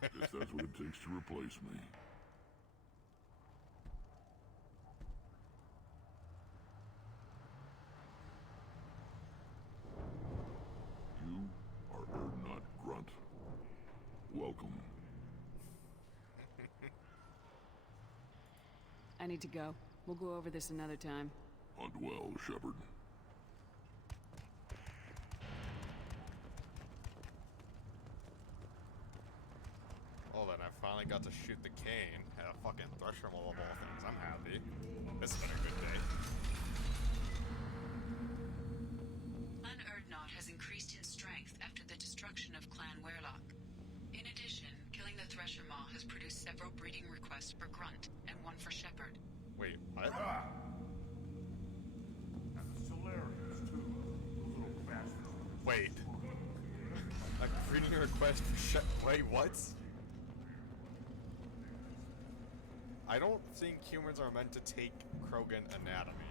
Guess that's what it takes to replace me. You are Urdnot Grunt. Welcome. I need to go. We'll go over this another time. Hunt well, Shepard. Well then, I finally got to shoot the cane at a fucking Thresher Maw of all things. I'm happy. This has been a good day. Clan Urdnot has increased in strength after the destruction of Clan Werlock. In addition, killing the Thresher Maw has produced several breeding requests for Grunt and one for Shepard. Wait, what? Solarians, too. Those little bastards. Wait. A breeding request for wait, what? I don't think humans are meant to take Krogan anatomy.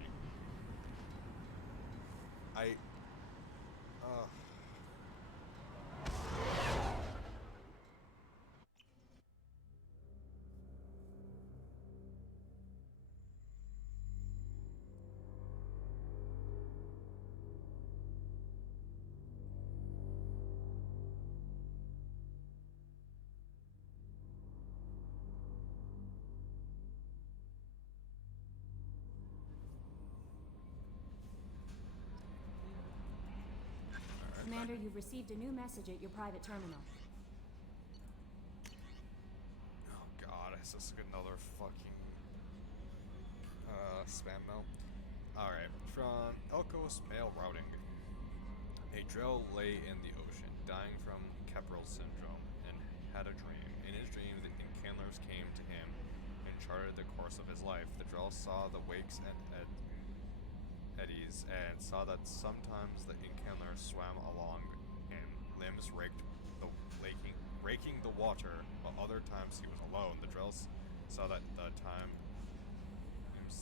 Commander, you've received a new message at your private terminal. Oh god, is this another fucking spam mail? Alright, from Elkos Mail Routing. A drill lay in the ocean, dying from Kepral syndrome and had a dream. In his dream, the Incandlers came to him and charted the course of his life. The Drell saw the wakes and eddies and saw that sometimes the Incandlers swam along him, limbs raking the water, but other times he was alone. The Drell saw that the times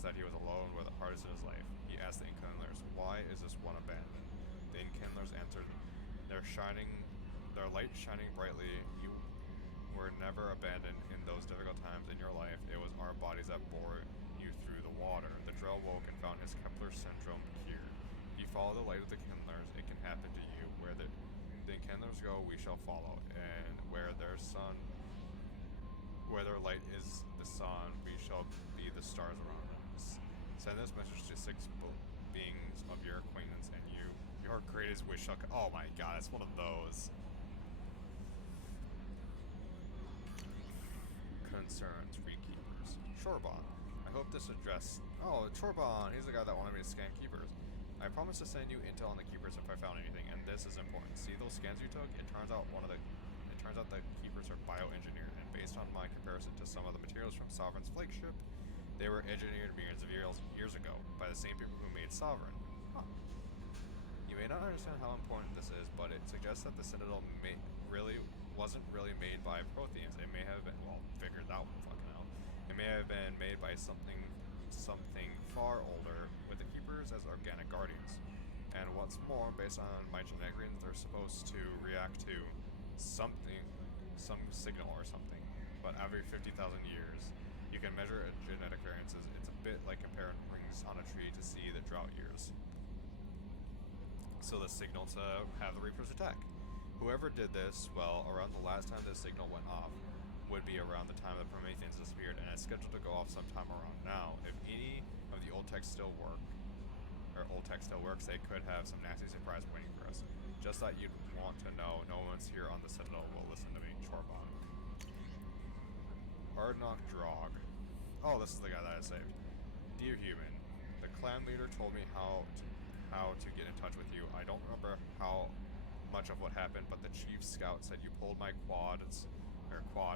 that he was alone were the hardest in his life. He asked the Incandlers, "Why is this one abandoned?" The Incandlers answered, their light shining brightly. You were never abandoned in those difficult times in your life. It was our bodies that bore you through the water." The Drell woke and found his Kepler syndrome cured. If you follow the light of the Kindlers, it can happen to you. Where the Kindlers go, we shall follow, and where their light is the sun, we shall be the stars around them. Send this message to 6 beings of your acquaintance, and your greatest wish shall. Oh my God, it's one of those. Concerns, Keepers. Chorbon. I hope this address. Oh, Chorbon. He's the guy that wanted me to scan Keepers. I promised to send you intel on the Keepers if I found anything, and this is important. See those scans you took? It turns out the Keepers are bioengineered, and based on my comparison to some of the materials from Sovereign's flagship, they were engineered millions of years ago by the same people who made Sovereign. Huh. You may not understand how important this is, but it suggests that the Citadel wasn't really made by Protheans. It may have been, well, figured that one fucking out. It may have been made by something far older, with the Keepers as organic guardians. And what's more, based on my genetic readings, they're supposed to react to some signal or something. But every 50,000 years, you can measure genetic variances. It's a bit like comparing rings on a tree to see the drought years. So the signal to have the Reapers attack. Whoever did this, well, around the last time this signal went off, would be around the time the Prometheans disappeared, and it's scheduled to go off sometime around now. If any of the old tech still works, they could have some nasty surprise waiting for us. Just that you'd want to know, no one's here on the Citadel will listen to me, Chorbon. Ardnock Drog. Oh, this is the guy that I saved. Dear human, the clan leader told me how to get in touch with you. I don't remember how much of what happened, but the chief scout said you pulled my quad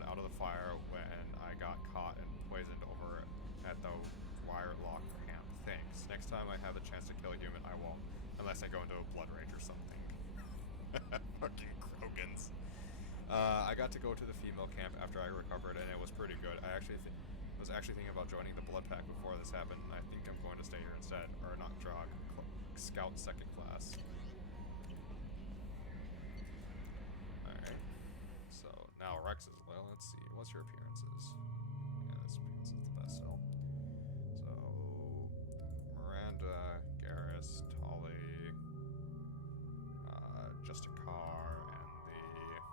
out of the fire when I got caught and poisoned over at the wire lock camp. Thanks. Next time I have the chance to kill a human, I won't, unless I go into a blood rage or something. Fucking Krogans. I got to go to the female camp after I recovered, and it was pretty good. I was actually thinking about joining the blood pack before this happened. I think I'm going to stay here instead. Or not Drog. Scout 2nd class. Alright. So, now Rex is well. Let's see. What's your appearances? Yeah, this appearance is the best still. So, Miranda, Garrus, Tolly, Justicar, and the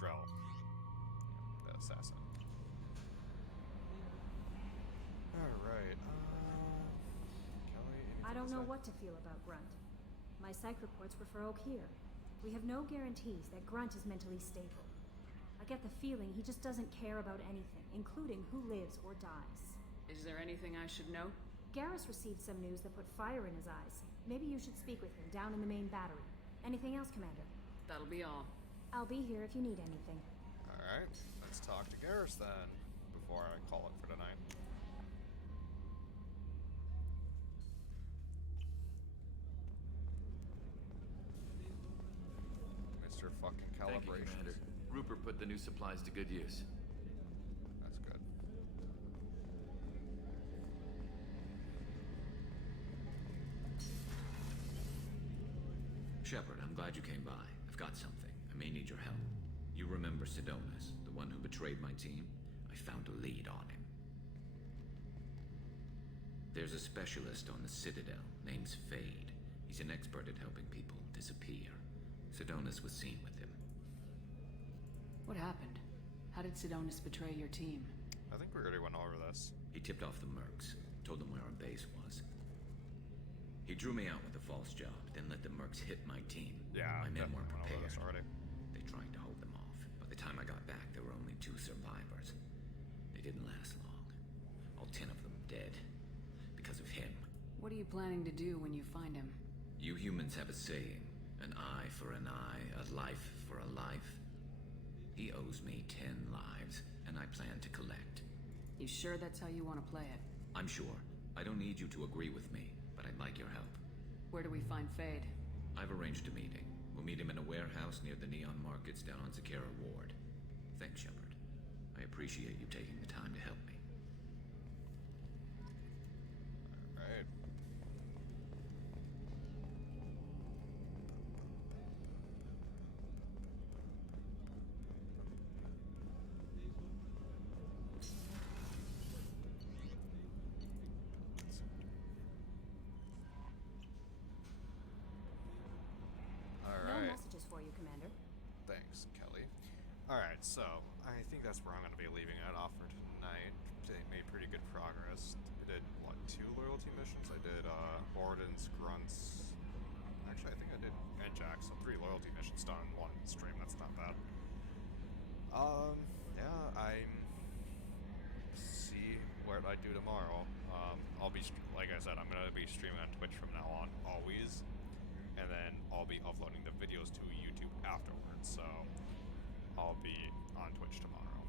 Drell. The assassin. Alright, Kelly, I don't know what to feel about Grunt. My psych reports refer Oak here. We have no guarantees that Grunt is mentally stable. I get the feeling he just doesn't care about anything, including who lives or dies. Is there anything I should know? Garrus received some news that put fire in his eyes. Maybe you should speak with him down in the main battery. Anything else, Commander? That'll be all. I'll be here if you need anything. Alright, let's talk to Garrus then, before I call it for tonight. Mr. fucking Thank you, calibration. Commander. Rupert put the new supplies to good use. That's good. Shepard, I'm glad you came by. I've got something. I may need your help. You remember Sidonus, the one who betrayed my team? I found a lead on him. There's a specialist on the Citadel, name's Fade. He's an expert at helping people disappear. Sidonus was seen with him. What happened? How did Sidonus betray your team? I think we already went over this. He tipped off the mercs, told them where our base was. He drew me out with a false job, then let the mercs hit my team. Yeah, my men weren't prepared. Already. They tried to hold them off. By the time I got back, there were only 2 survivors. They didn't last long. All 10 of them dead. Because of him. What are you planning to do when you find him? You humans have a saying. An eye for an eye, a life for a life. He owes me 10 lives, and I plan to collect. You sure that's how you want to play it? I'm sure. I don't need you to agree with me, but I'd like your help. Where do we find Fade? I've arranged a meeting. We'll meet him in a warehouse near the Neon Markets down on Zakera Ward. Thanks, Shepard. I appreciate you taking the time to help me. Alright. No messages for you, Commander. Thanks, Kelly. Alright, so I think that's where I'm going to be leaving it off for tonight. They made pretty good progress. I did, what, 2 loyalty missions? I did Ordens, Grunts. Actually, I think I did, and Jack, so 3 loyalty missions done in 1 stream. That's not bad. Yeah, I'm. See what I do tomorrow. I'll be, like I said, I'm going to be streaming on Twitch from now on, always. And then I'll be uploading the videos to YouTube afterwards, so I'll be on Twitch tomorrow.